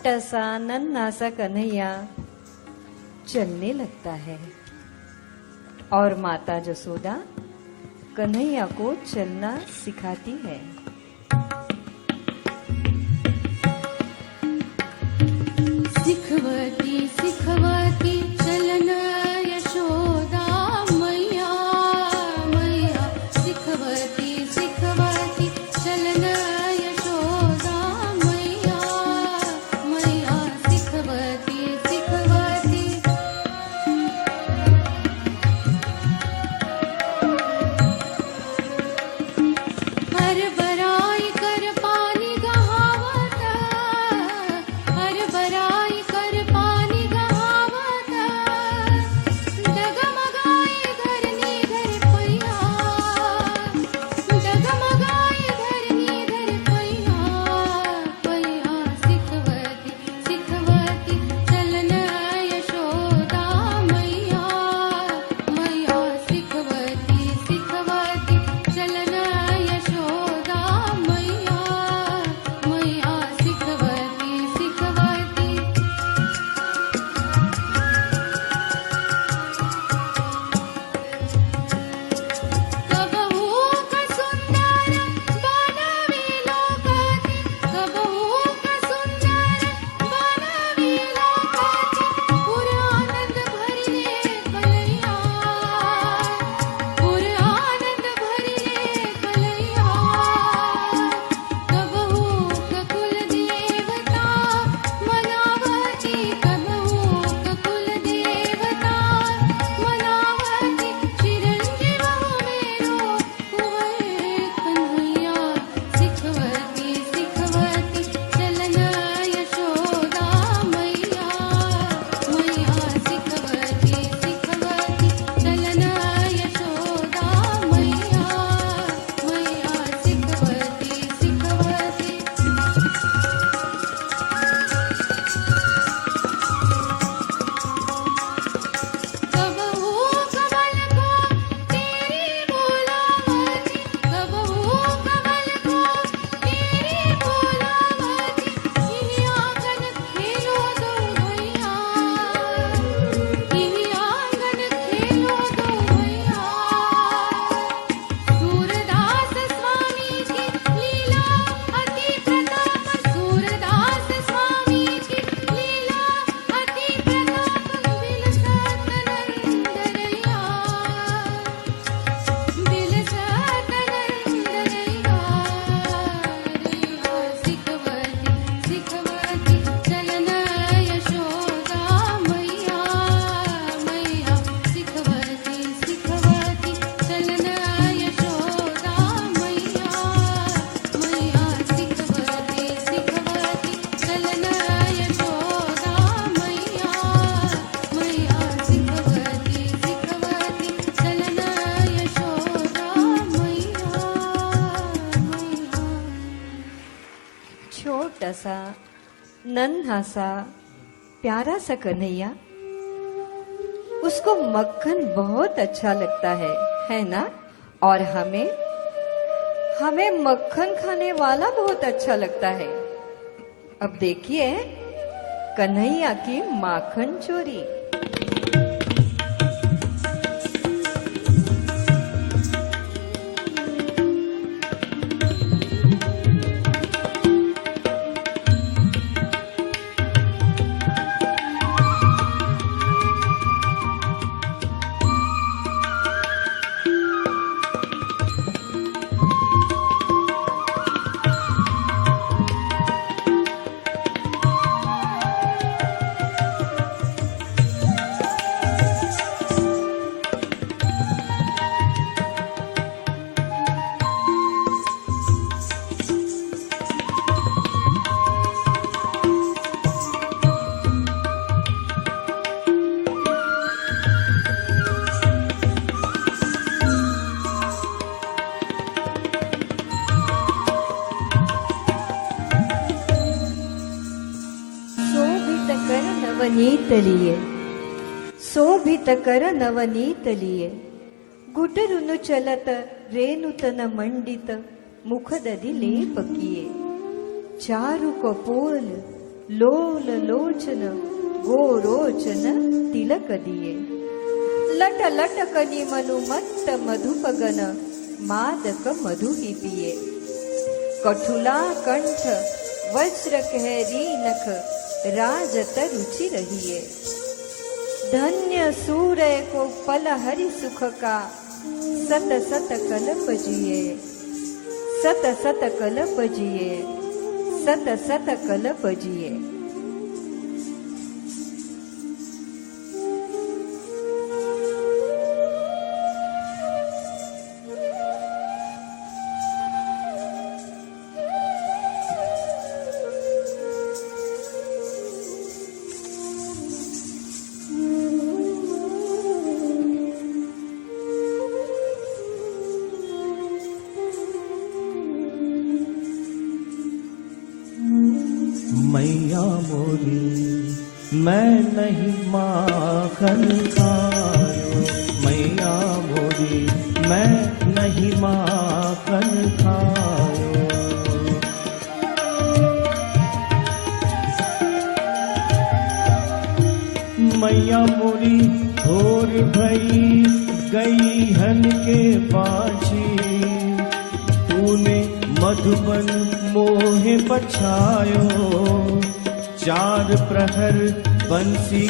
छोटा सा नन्हा सा कन्हैया चलने लगता है और माता जसोदा कन्हैया को चलना सिखाती है। सिखवती सिखवती चलन यशोदा मैया मैया सिखवती सिखवती चलन यशोदा मैया मैया सिखवती सिखवती हर बराई कर पानी गहावत हर बराई कर पानी गहावत डगमगाई धरनी धर पैया डगमगाई धरनी धर पैया पैया सिखवती सिखवती चलन यशोदा मैया मैया सिखवती सिखवती चलन यशोदा मैया मैया सिखवती सिखवती कबहू का सुंदर बनवी लोकती कबहू का सुंदर बनवी लोकती पुर आनंद भरिले कलैया पुर आनंद भरिले कलैया कबहू ककुल देवता मनावती कबहू ककुल देवता मनावती चिरंजीव मेरो कुंवर कन्हैया सिखवती सिखवती चलन यशोदा मैया मैया सिखवती सिखवती चलन यशोदा मैया मैया सिखवती सिखवती कबहू कमल को तेरी बोलावती कबहू कमल को तेरी बोलावती इन्हीं आंगन खेलो दो भैया इन्हीं आंगन खेलो दो भैया सूरदास स्वामी की लीला अति प्रताप सूरदास स्वामी की लीला अति प्रताप बिलसत नंदरैया बिलसत नंदरैया सिखवती सिखवती चलन यशोदा मैया मैया सिखवती सिखवती चलन यशोदा मैया मैया सिखवती सिखवती चलन यशोदा मैया मैया सिखवती सिखवती चलन यशोदा मैया मैया छोटा सा नन्हा सा प्यारा सा कन्हैया उसको मक्खन बहुत अच्छा लगता है ना। और हमें हमें मक्खन खाने वाला बहुत अच्छा लगता है। अब देखिए कन्हैया की माखन चोरी। ನವನೀತಲಿಯೇ ಶೋಭಿತ ಕರ ನವನೀತಲಿಯೇ ಗುಟರುನು ಚಲತ ರೇಣುತನ ಮಂಡಿತ ಮುಖದದಿ ಲೇಪಕಿಯೇ ಚಾರು ಕಪೋಲ್ लोल लोचन गोरोचन तिलक दिये लट लटकनी मनुमत्त मधुपगन मादक मधु ही पिए कठुला कंठ वज्र कहरी नख राजत रुचि रहिए धन्य सूर्य को पल हरि सुख का सत सत कल्प जिए सत सत कल्प जिए सत सत कल्प जिए। मैया मोरी मैं नहीं माखन खायो, मैया मोरी मैं नहीं माखन खायो। मैया मोरी भोर भई गई हन के बाछी, तूने मधुबन मोहे पछायो। चार प्रहर बंसी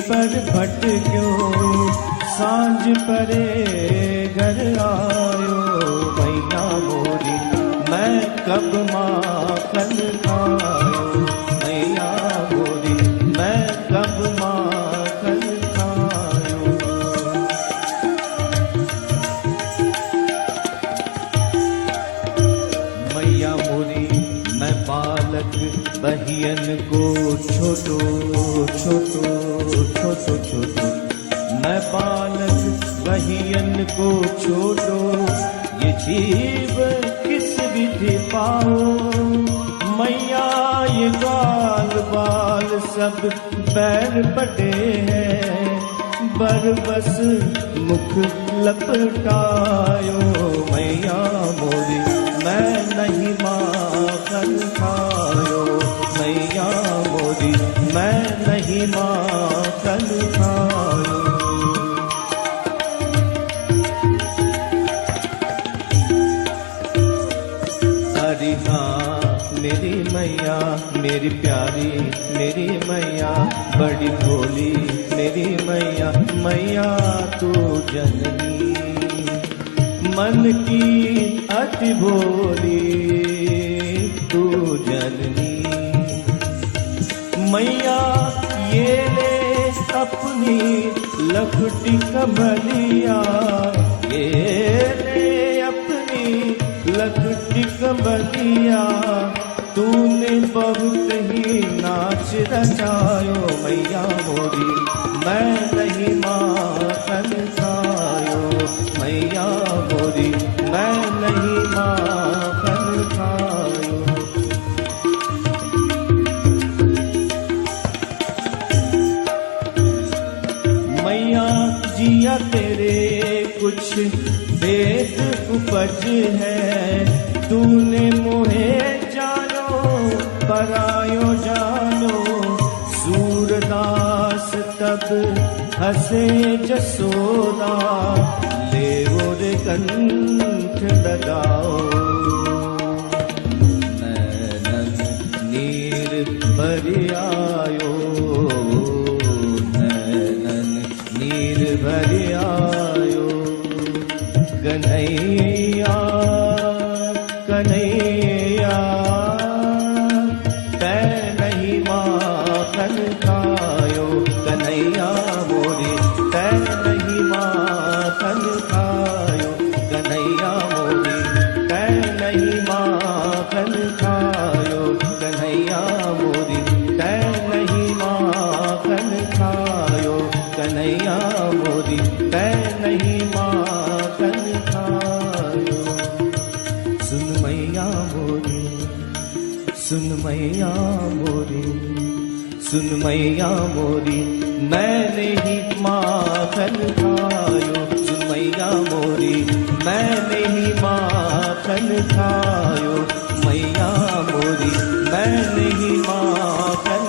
पर भटक्यो, सांझ परे घर आयो। मैया मोरी मैं कब माखन खायो, मैया मोरी मैं कब माखन खायो। मैया मोरी मैं बालक बहियन को छोटो छोटो छोटो छोटो, मैं बालक बहियन को छोटो। ये जीव किस विधि पाओ, मैया ये गाल बाल सब पैर पटे हैं। बरबस मुख लपटायो, मैया मोरी मैं नहीं माखन खायो, मैया मोरी मैं नहीं माखन खायो। अरे हाँ मेरी मैया मेरी प्यारी मेरी मैया, बड़ी भोली मेरी मैया, मैया तू जननी मन की अति भोली तू जननी। मैया ये ले अपनी लखटी कमलिया, ये ले अपनी लखटी कमलिया। तूने बहुत ही नाच रचायो, मैया मोरी मैं नहीं माखन खायो, मैया मोरी मैं नहीं माखन खायो। मैया जिया तेरे कुछ वेद उपज है, तूने मोहे जानो परायो जानो। सूरदास तब हसे जसोदा, ले और कंठ लगाओ। नैनन नीर भरि आयो, नैनन नीर भरि आयो। कन्हैया कन्हैया तै नहीं माखन खायो, कन्हैया मोरी तै नहीं माखन खायो, कन्हैया मोरी तै नहीं माखन खायो, कन्हैया मोरी तै नहीं माखन खायो, कन्हैया मोरी तै नहीं माखन खायो। सुन मैया मोरी सुन मैया मोरी सुन मैया मोरी, मैंने ही माखन खायो। सुन मैया मोरी मैंने ही माखन खायो, मैया मोरी मैंने ही माखन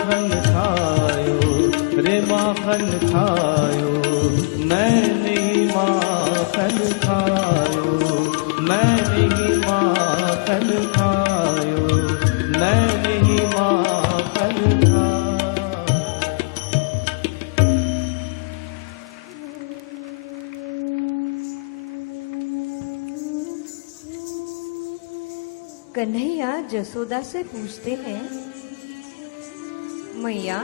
माखन खायो रे माखन खायो, मैंने ही माखन खायो, मैंने ही माखन खायो, मैंने ही माखन खायो। कन्हैया जसोदा से पूछते हैं, मैया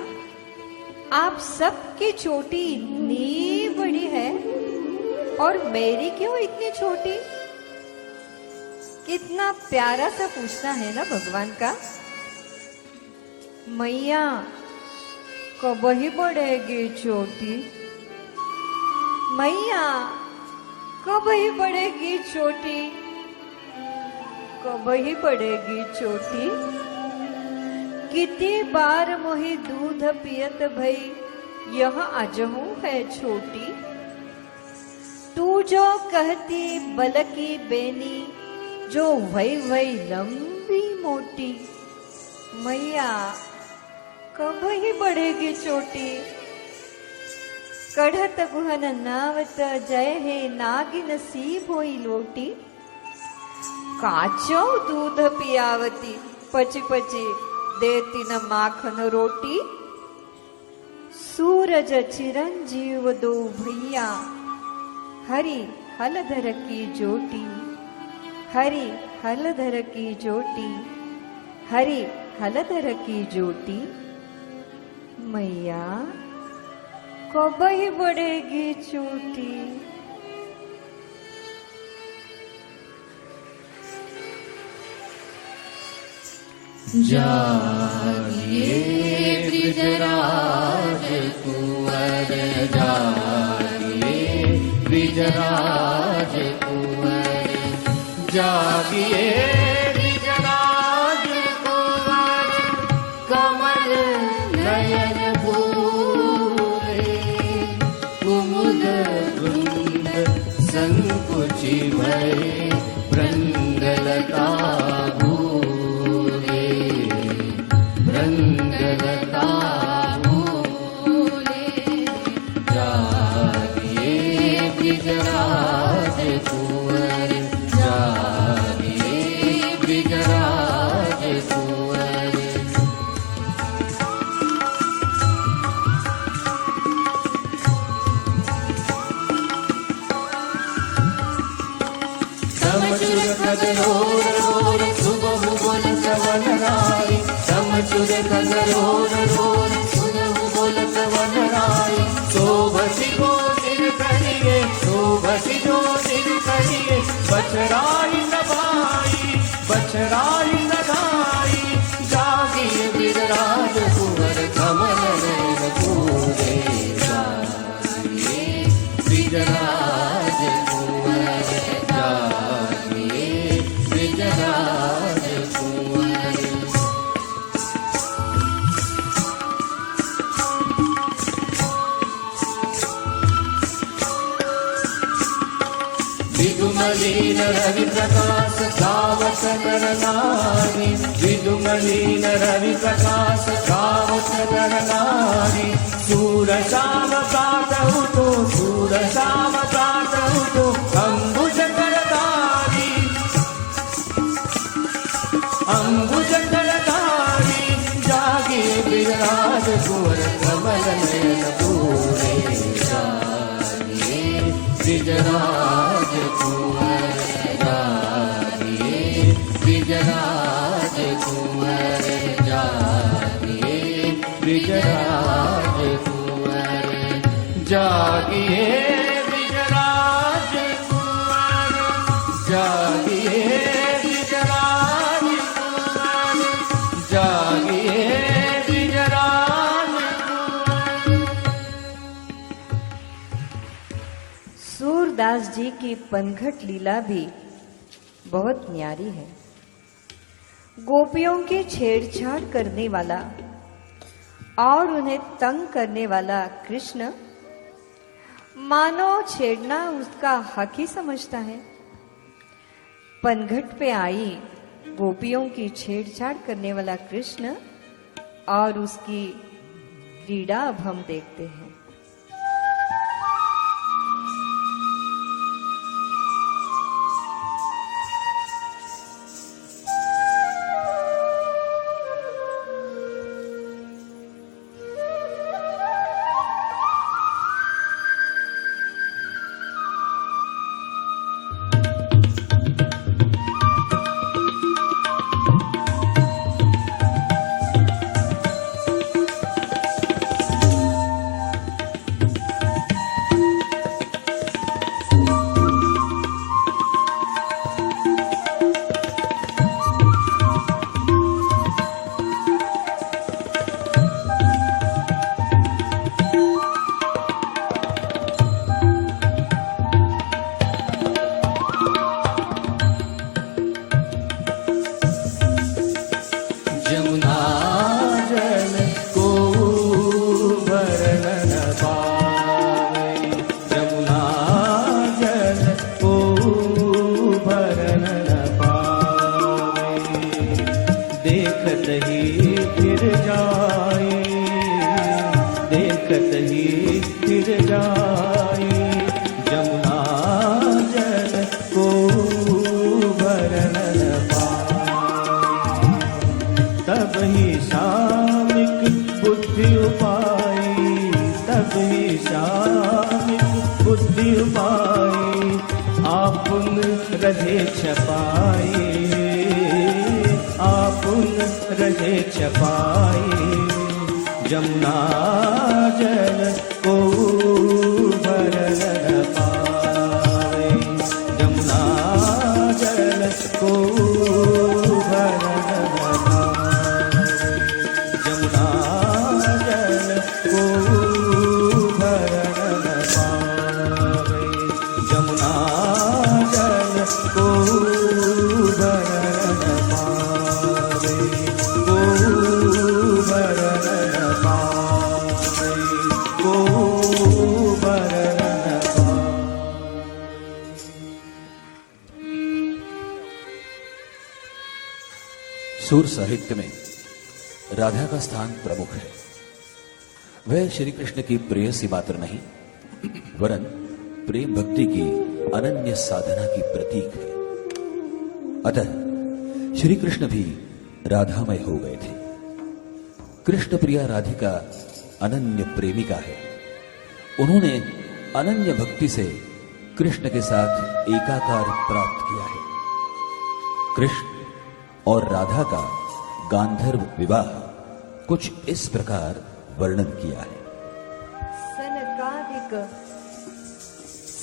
आप सबकी चोटी इतनी बड़ी है और मेरी क्यों इतनी छोटी? कितना प्यारा सा पूछना है ना भगवान का। मैया कब ही बढ़ेगी चोटी, मैया कब ही बढ़ेगी चोटी, कब ही बढ़ेगी चोटी। कितनी बार मोही दूध पियत भई, यह अजहू है छोटी। तू जो कहती बलकी बेनी, जो वही वही लंबी मोटी। मैया कब ही बढ़ेगी चोटी। कढ़त गुहन नावत जय हे नागी नसीब होई लोटी। काचो दूध पियावती, पची पची देती न माखन रोटी। सूरज चिरंजीव दो भैया, हरि हलधर की जोटी, हरि हलधर की जोटी, हरि हलधर की जोटी। मैया कब ही बढ़ेगी चोटी। जागिए ब्रिजराज कुंवर, जागिए ब्रिजराज कुंवर, जागिए ब्रिजराज कुंवर। कमल नयन भूरे, कुमुद वृंद संकुचि भये, वृंदलता बछराई नभाई, बछराई नभाई। जागिए ब्रिजराज कुंवर, कमल नयन पूरे। जागिए ब्रिजराज कुंवर, जागिए ब्रिजराज कुंवर। विदुमलीन रवि प्रकाश गावत नरनारी, विदुमलीन रवि प्रकाश गावत नरनारी। सूर श्याम प्रातः तो, सूर श्याम प्रातः तो, अंबुज करतारी, अंबुज करतारी। जागिए ब्रिजराज कुंवर, कमल नयन पूरे। जागिए ब्रिजराज कुंवर, जागिए ब्रिजराज कुंवर, जागिए ब्रिजराज कुंवर, जागिए ब्रिजराज कुंवर, जागिए ब्रिजराज कुंवर, जागिए ब्रिजराज कुंवर। सूरदास जी की पनघट लीला भी बहुत न्यारी है। गोपियों की छेड़छाड़ करने वाला और उन्हें तंग करने वाला कृष्ण मानो छेड़ना उसका हक ही समझता है। पनघट पे आई गोपियों की छेड़छाड़ करने वाला कृष्ण और उसकी क्रीड़ा अब हम देखते हैं। जमुना जल को भरन न पावे, जमुना जल को भरन न पावे, देखत ही फिर जाए, देखत ही फिर जाए, जमुना जल को भरन न पावे, तब ही शामिक बुद्धि उपाई, तब ही शामिक बुद्धि उपाई, आपुन रहे छपाई, आपुन रहे छपाई, जमुना जल को भरन न पावे, जमुना जल को भरन न पावे, जमुना जल को भरन न पावे, जमुना जल को भरन न पावे, को भरन न पावे, को भरन न पावे। सूर साहित्य में राधा का स्थान प्रमुख है। वह श्री कृष्ण की प्रेयसी मात्र नहीं, वरन प्रेम भक्ति की अनन्य साधना की प्रतीक है। अतः श्री कृष्ण भी राधामय हो गए थे। कृष्ण प्रिया राधिका अनन्य प्रेमिका है। उन्होंने अनन्य भक्ति से कृष्ण के साथ एकाकार प्राप्त किया है। कृष्ण और राधा का गांधर्व विवाह कुछ इस प्रकार वर्णन किया है।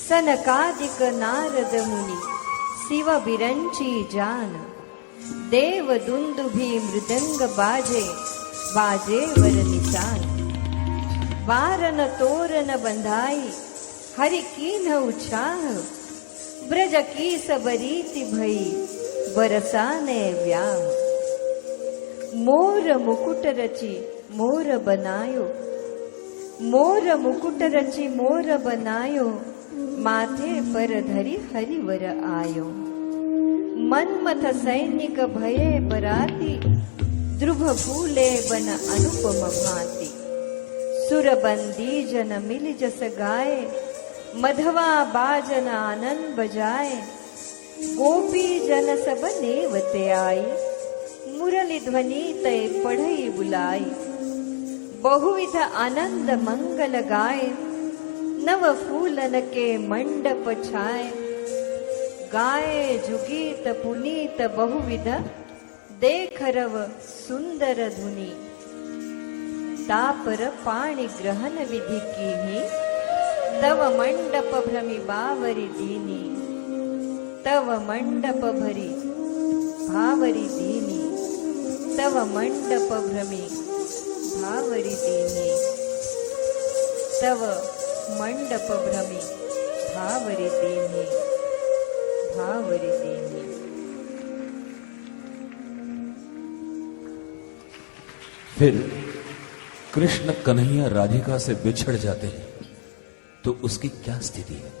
सनकादिक नारद मुनि शिव बिरंची जान, देव दुंदुभि मृदंग बाजे, बाजे वर निशान, वारन तोरन बंधाई हरि कीन्ह उत्साह, ब्रज की सबरीति भई बरसाने व्याम, मोर मुकुट रची मोर बनायो, मोर मुकुट रची मोर बनायो, माथे पर धरी हरिवर आयो, मनमथ सैनिक भये बराती, ध्रुव फूले बन अनुपम भांति, सुरबंदी जन मिल जस गाए, मधवा बाजन आनंद बजाए, गोपी जन सब नेवते आई, मुरली ध्वनि तय पढ़ई बुलाई, बहुविध आनंद मंगल गाए, नव फूलन के मंडप छाए, गाए जुगीत पुनीत बहुविध, देख रव सुंदर धुनी, तापर पाणि ग्रहण विधि की, तव मंडप भ्रमि बावरी दीनी, तव मंडप भरी भावरी दीनी, तव मंडप भ्रमि भावरी दीनी, तव मंडप भ्रमि भावरी दीनी, भावरी दीनी। फिर कृष्ण कन्हैया राधिका से बिछड़ जाते हैं तो उसकी क्या स्थिति है?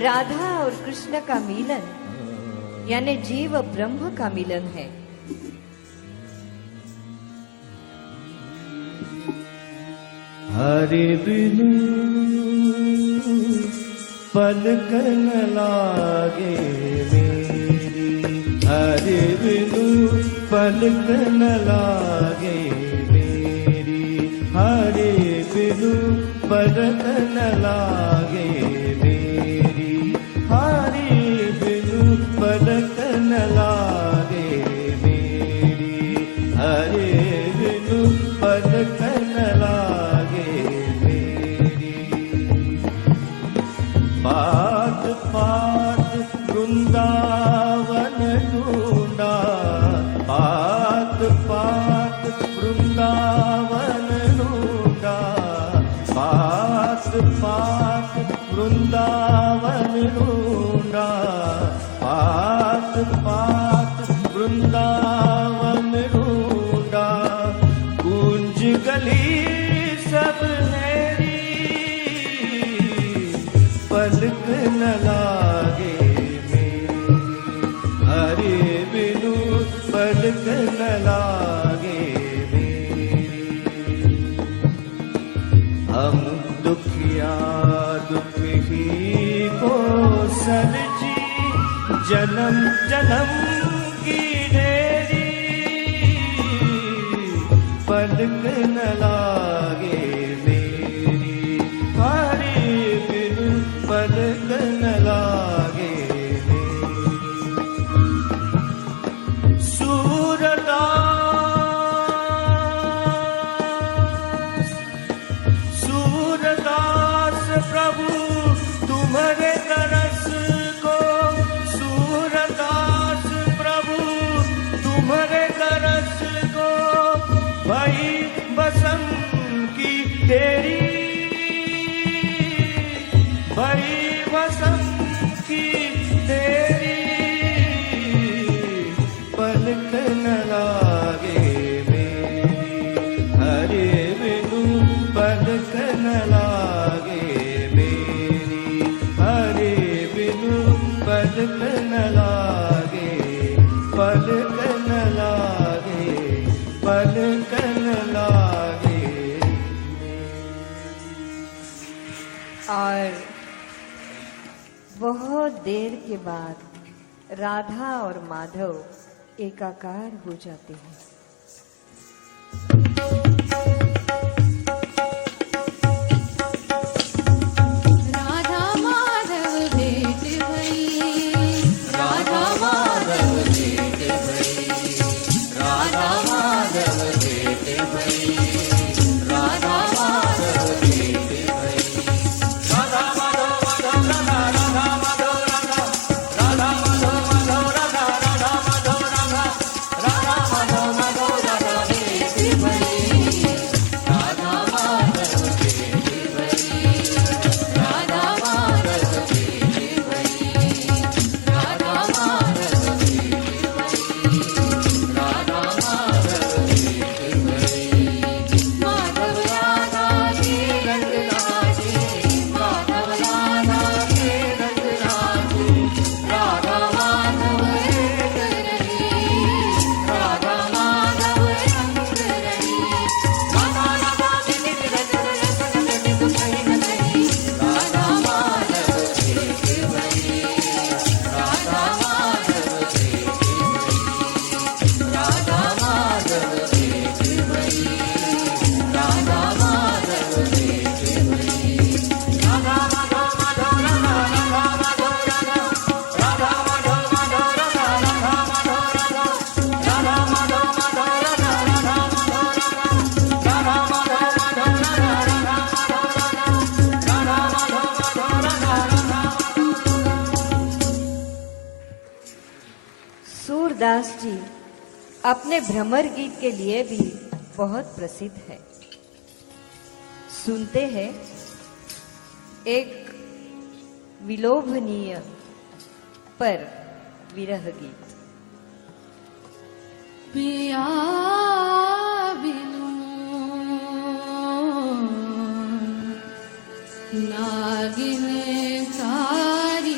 राधा और कृष्ण का मिलन यानी जीव ब्रह्म का मिलन है। हरि बिनु पलक न लागे मेरी, हरि बिनु पलक न लागे मेरी, हरि बिनु पलक न लागे मेरी, हरि बिनु पलक न लागे मेरी, हरि बिनु पलक न लागे मेरी। पात पात वृंदावन ढूंढा, पात पात वृंदावन ढूंढा, पात पात वृंदावन ढूंढा, पात पात वृंदावन ढूंढा, कुंज गली सब हैरी, पलक न लागे मेरी, हरि बिनु पलक न लागे मेरी। हम दुखिया दुख ही को सलझी, जन्म जन्म की ढेरी, पलक न लागे मेरी, हरि बिनु पलक न लागे मेरी। सूरदास प्रभु तुम्हारे तरस को, सूरदास प्रभु तुम्हारे तरस को, भाई बसम की तेरी, भाई बसम की तेरी, पलक न लागे मेरी, हरि बिनु पलक न लागे मेरी, हरि बिनु पलक न लागे, पलक न लागे, पलक न लागे। और बहुत देर के बाद राधा और माधव एकाकार हो जाते हैं। राधा माधव भेंट भई, राधा माधव भेंट भई, राधा माधव भेंट भई, राधा माधव भेंट भई। राधा माधव माधव राधा, राधा माधव राधा, राधा माधव माधव राधा, राधा माधव राधा, राधा माधव माधव राधा भेंट भई, राधा माधव भेंट भई, राधा माधव भेंट भई, राधा माधव भेंट भई, राधा माधव भेंट भई। माधव राधा के रंग राजे, माधव राधा के रंग राजे, राधा माधव एक रही, राधा माधव रंग रही। माता राधा विनित रंग रसन रसित कहीं न कहीं, राधा माधव भेंट भई, राधा माधव भेंट भई, राधा माधव भेंट भई, राधा माधव भेंट भई। राधा माधव माधव राधा, राधा माधव राधा, राधा माधव माधव राधा, राधा माधव राधा, राधा माधव माधव राधा, राधा माधव राधा, राधा माधव माधव राधा, राधा माधव राधा, राधा माधव माधव राधा, सूरदास जी अपने भ्रमर गीत के लिए भी बहुत प्रसिद्ध है। सुनते हैं एक विलोभनीय पर विरह गीत। पिया बिनु नागिन कारी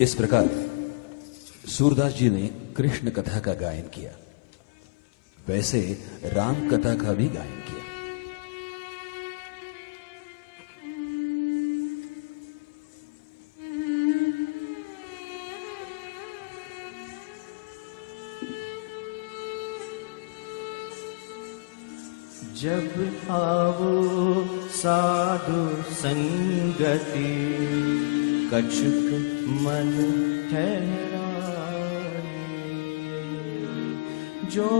इस प्रकार सूरदास जी ने कृष्ण कथा का गायन किया, वैसे राम कथा का भी गायन किया। जब आवो साधु संगति, कछुक मन ठहराए। जो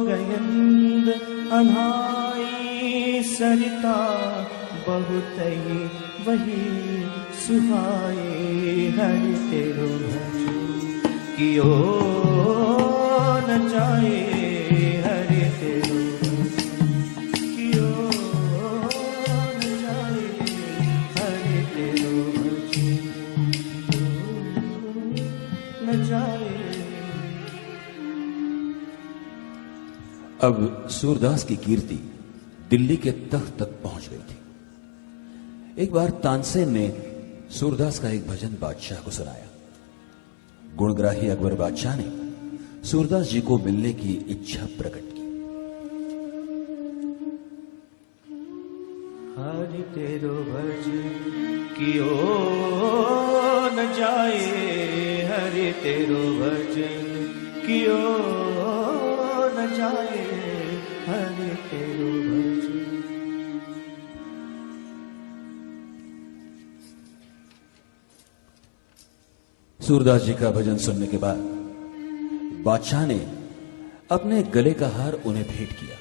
गयंद अन्हाई सरिता, बहुत ही वही सुहाए। हरि तेरो भज कियो न जाए, हरि तेरो कियो न जाए, हरि तेरो भज न जाए। अब सूरदास की कीर्ति दिल्ली के तख्त तक पहुंच गई थी। एक बार तानसेन ने सूरदास का एक भजन बादशाह को सुनाया। गुणग्राही अकबर बादशाह ने सूरदास जी को मिलने की इच्छा प्रकट की। हरि तेरो भज कियो न जाए, हरि तेरो भजन कियो न जाए, हरि तेरो भजन। सूरदास जी का भजन सुनने के बाद बादशाह ने अपने गले का हार उन्हें भेंट किया,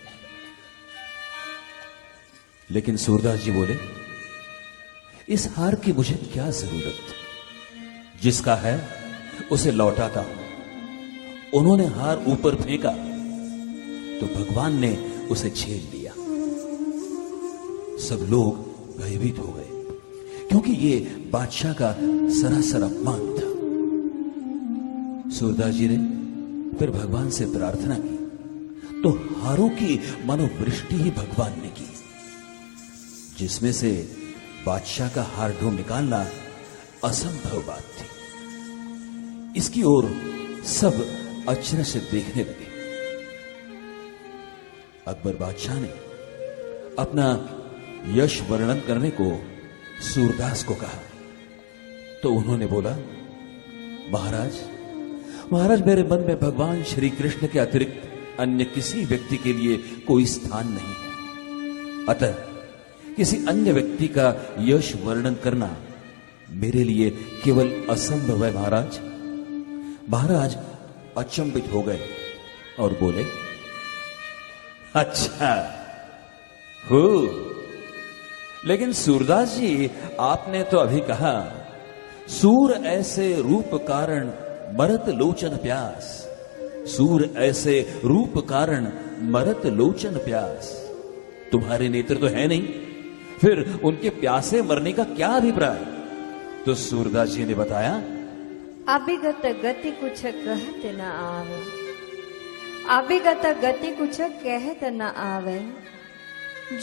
लेकिन सूरदास जी बोले, इस हार की मुझे क्या जरूरत, जिसका है उसे लौटाता हूं। उन्होंने हार ऊपर फेंका तो भगवान ने उसे झेल लिया। सब लोग भयभीत हो गए, क्योंकि ये बादशाह का सरासर अपमान था। सूरदास जी ने फिर भगवान से प्रार्थना की तो हारों की मनोवृष्टि ही भगवान ने की, जिसमें से बादशाह का हार ढूंढ निकालना असंभव बात थी। इसकी ओर सब अचरज से देखने लगे। अकबर बादशाह ने अपना यश वर्णन करने को सूरदास को कहा तो उन्होंने बोला, महाराज मेरे मन में भगवान श्री कृष्ण के अतिरिक्त अन्य किसी व्यक्ति के लिए कोई स्थान नहीं है। अतः किसी अन्य व्यक्ति का यश वर्णन करना मेरे लिए केवल असंभव है। महाराज अचंभित हो गए और बोले, अच्छा हो, लेकिन सूरदास जी आपने तो अभी कहा, सूर ऐसे रूप कारण मरत लोचन प्यास। सूर ऐसे रूप कारण मरत लोचन प्यास। तुम्हारे नेत्र तो है नहीं, फिर उनके प्यासे मरने का क्या अभिप्राय? तो सूरदास जी ने बताया, अभिगत गति कुछ कहत न आवे, अभिगत गति कुछ कहत न आवे।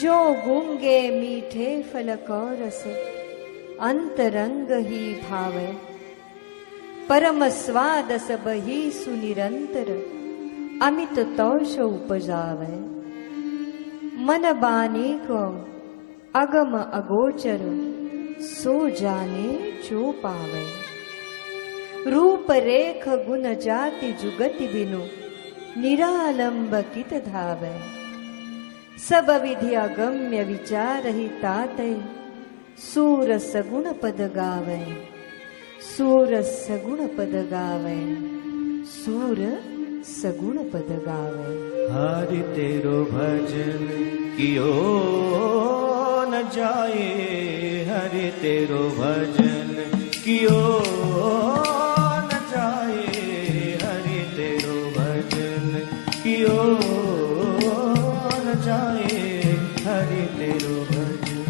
जो गूंगे मीठे फल को रस, अंतरंग ही भावे। परम स्वाद सब ही सुनिरंतर, अमित तोष उपजावे। मन बानी को अगम अगोचर, सो जाने जो पावे। रूप रेख गुण जाति जुगति बिनु, निरालंब कित धावे। सब विधि अगम्य विचार ही ताते, सूर सगुण पद गावे। सूर सगुण पद गावे, सूर सगुण पद गावे। हरि तेरो भजन कियो न जाए, हरि तेरो भजन कियो न जाए, हरि तेरो भजन कियो न जाए, हरि तेरो भजन।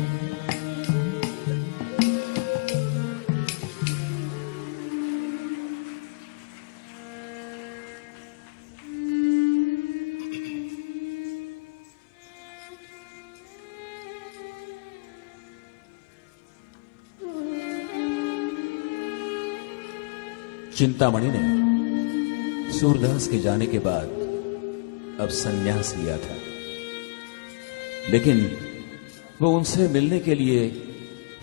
चिंतामणि ने सूरदास के जाने के बाद अब संन्यास लिया था, लेकिन वो उनसे मिलने के लिए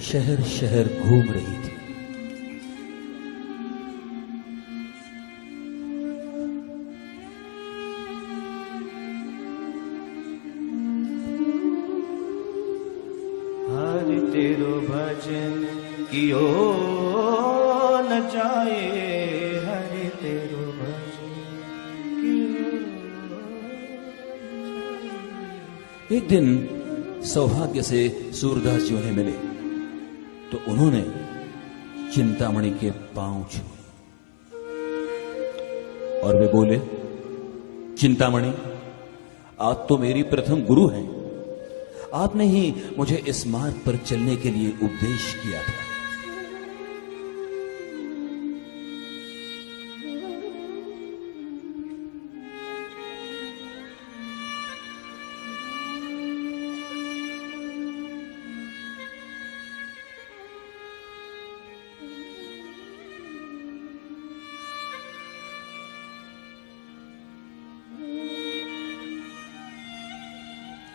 शहर शहर घूम रही थी। हरि तेरो भजन कियो न जाए, हरि तेरो भजन कियो। एक दिन सौभाग्य से सूरदास जी उन्हें मिले तो उन्होंने चिंतामणि के पांव छुए और वे बोले, चिंतामणि, आप तो मेरी प्रथम गुरु हैं। आपने ही मुझे इस मार्ग पर चलने के लिए उपदेश किया था।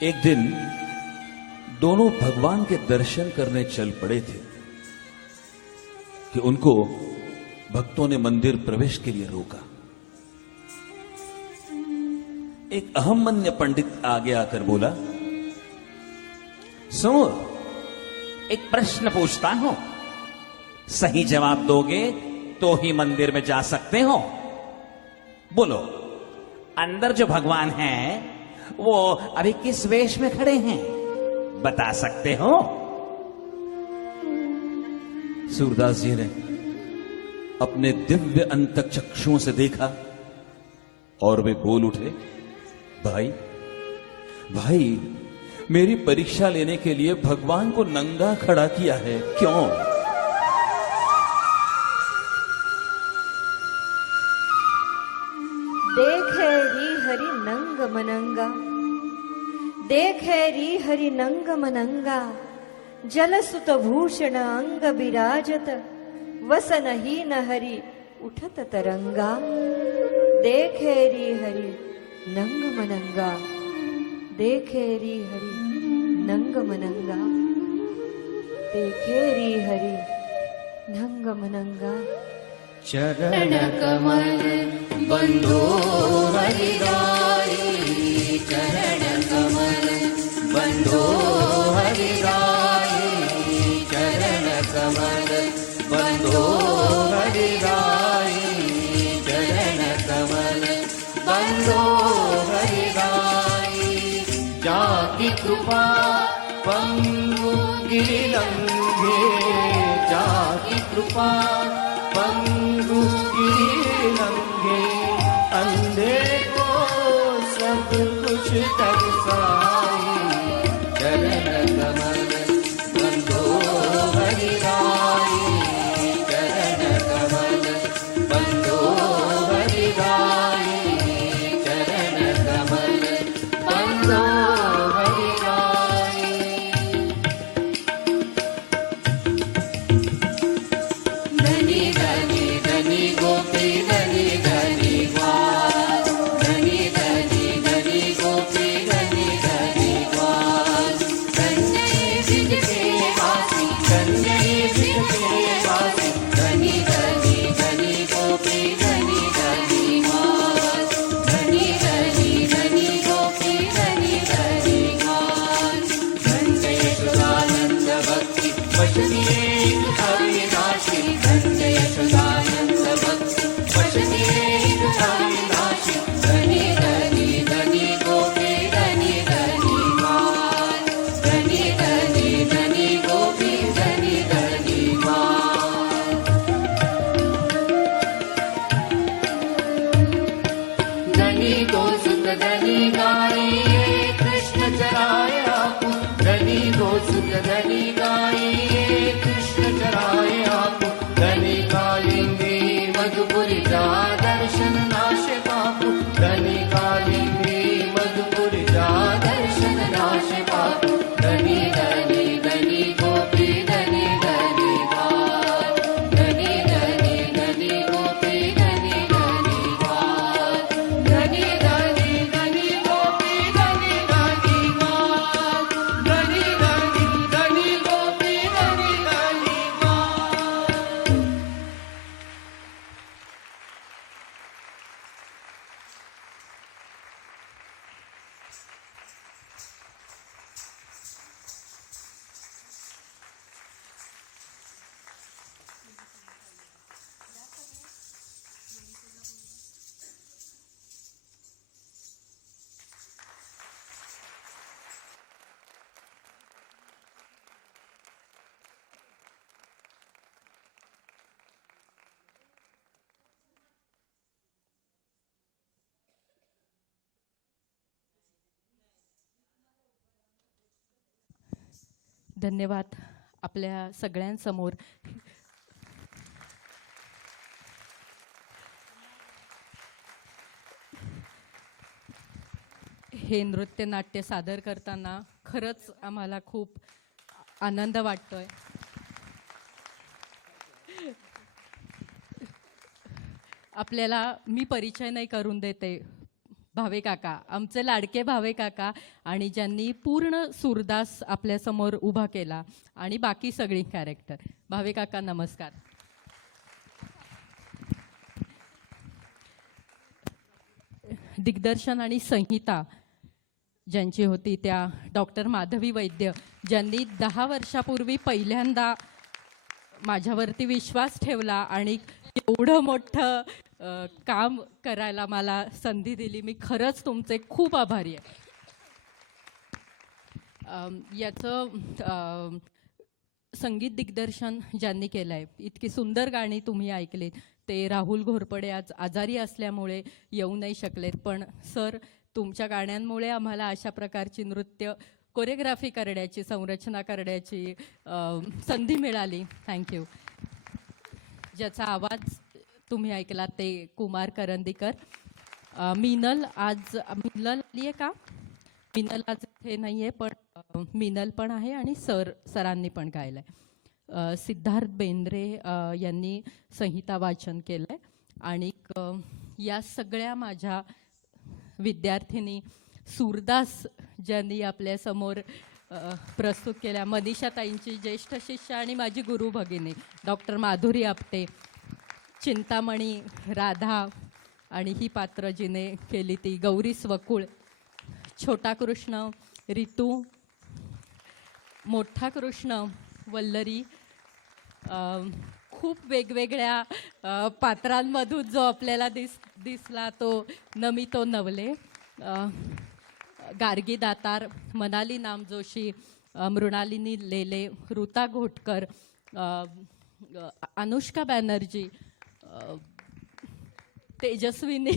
एक दिन दोनों भगवान के दर्शन करने चल पड़े थे कि उनको भक्तों ने मंदिर प्रवेश के लिए रोका। एक अहमन्य पंडित आगे आकर बोला, सुनो, एक प्रश्न पूछता हूं, सही जवाब दोगे तो ही मंदिर में जा सकते हो। बोलो, अंदर जो भगवान हैं वो अभी किस वेश में खड़े हैं, बता सकते हो? सूरदास जी ने अपने दिव्य अंतक चक्षुओं से देखा और वे बोल उठे, भाई भाई, मेरी परीक्षा लेने के लिए भगवान को नंगा खड़ा किया है, क्यों? देखे री हरि नंग मनंगा, देखे री हरि नंग मनंगा, जलसुत भूषण अंग विराजत, वसन हीन हरि उठत तरंगा। देखे री हरि नंग मनंगा, देखे री हरि नंग मनंगा, देखे री हरि नंग मनंगा। चरण कमल बंधो हरिराई, चरण कमल बंधो हरिराई, चरण कमल बंधो हरिराई, चरण कमल बंधो हरिराई। जाकी कृपा पंगु गिरिलंघे, जाकी कृपा पंगु गिरिलंघे, अंधे को सब कुछ तरसाई। चरण कमल बंधो हरिराई, चरण कमल बंधो हरिराई, चरण कमल बंधो हरिराई। धनी धनी धनी गोपी, धनी धनी ग्वाल, धनी धनी धनी गोपी, धनी धनी ग्वाल। कन्हैया ब्रिज के वासी, कन्हैया ब्रिज के वासी, धनी धनी धनी गोपी, धनी धनी ग्वाल, धनी धनी धनी गोपी, धनी धनी ग्वाल। धन्य यशोदानंद भक्ति वशनी अविनाशी, धन्य यशोदानंद भक्ति वशनी अविनाशी। धनी धनी धनी गोपी, धनी धनी ग्वाल, धनी धनी धनी गोपी, धनी धनी ग्वाल। धनी को सुख धनी गाई, कृष्ण चराय आपु, धनी को सुख धनी गाई, कृष्ण चराय आपु। धनी कालिंदी मधुपुरी जा दर्शन नाश पापु, धनी कालिंदी मधुपुरी जा दर्शन नाश पापु। धनी धनी धनी गोपी, धनी धनी ग्वाल, धनी धनी धनी गोपी, धन्यवाद. आपल्या सगळ्यांसमोर हे नृत्य नाट्य सादर करताना खरंच आम्हाला खूप आनंद वाटतोय. आपल्याला मी परिचय नाही करून देते. भावे काका, आमचे लाडके भावे काका, आणि ज्यांनी पूर्ण सूरदास आपल्यासमोर उभा केला, आणि बाकी सगळी कॅरेक्टर. भावे काका नमस्कार. दिग्दर्शन आणि संहिता ज्यांची होती त्या डॉक्टर माधवी वैद्य, ज्यांनी 10 वर्षापूर्वी पहिल्यांदा माझ्यावरती विश्वास ठेवला आणि एवढं मोठं काम करायला मला संधी दिली. मी खरंच तुमचे खूप आभारी आहे. याचं संगीत दिग्दर्शन ज्यांनी केलं आहे, इतकी सुंदर गाणी तुम्ही ऐकलीत. ते राहुल घोरपडे आज आजारी असल्यामुळे येऊ नाही शकलेत, पण सर तुमच्या गाण्यांमुळे आम्हाला अशा प्रकारची नृत्य कोरिओग्राफी करण्याची, संरचना करण्याची संधी मिळाली. थँक्यू. ज्याचा आवाज तुम्ही ऐकलात ते कुमार करंदीकर. मिनल आली आहे का? मिनल आज इथे नाही आहे, पण मिनल पण आहे आणि सरांनी पण गायलं आहे. सिद्धार्थ बेंद्रे यांनी संहिता वाचन केलं आहे. आणि या सगळ्या माझ्या विद्यार्थिनी सूरदास ज्यांनी आपल्यासमोर प्रस्तुत केल्या, मनीषाताईंची ज्येष्ठ शिष्य आणि माझी गुरु भगिनी डॉक्टर माधुरी आपटे, चिंतामणी, राधा, आणि ही पात्र जिने केली ती गौरी स्वकुळ, छोटा कृष्ण, रितू, मोठा कृष्ण, वल्लरी. खूप वेगवेगळ्या पात्रांमधून जो आपल्याला दिसला तो नमितो नवले, गार्गी दातार, मनाली नामजोशी, मृणालिनी लेले, ऋता घोटकर, अनुष्का बॅनर्जी, तेजस्विनी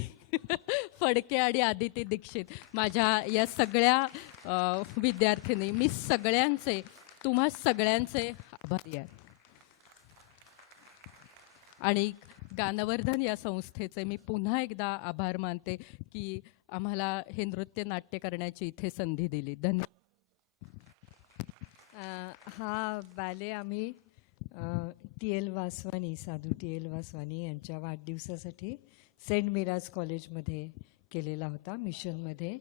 फडके आणि आदिती दीक्षित. माझ्या या सगळ्या विद्यार्थिनी, मी सगळ्यांचे, तुम्हा सगळ्यांचे आभारी आहे. आणि गानवर्धन या संस्थेचे मी पुन्हा एकदा आभार मानते की आम्हाला हे नृत्य नाट्य करण्याची इथे संधी दिली. धन्यवाद. हा बॅले आम्ही TL वासवानी, साधू TL वासवानी यांच्या वाढदिवसासाठी सेंट मिराज कॉलेजमध्ये केलेला होता, मिशनमध्ये,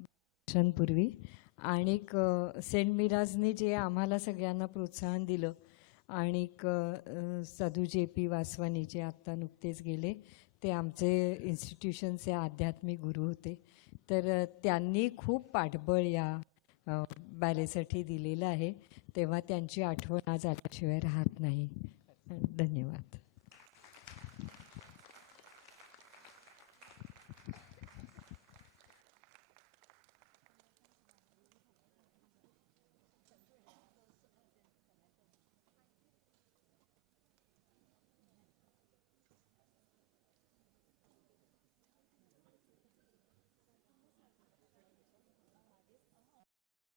मिशनपूर्वी. आणि सेंट मिराजने जे आम्हाला सगळ्यांना प्रोत्साहन दिलं, आणि साधू JP वासवानी जे आत्ता नुकतेच गेले, ते आमचे इन्स्टिट्यूशनचे आध्यात्मिक गुरु होते. तर त्यांनी खूप पाठबळ या बॅलेसाठी दिलेलं आहे, तेव्हा त्यांची आठवण आज आल्याशिवाय राहत नाही. धन्यवाद.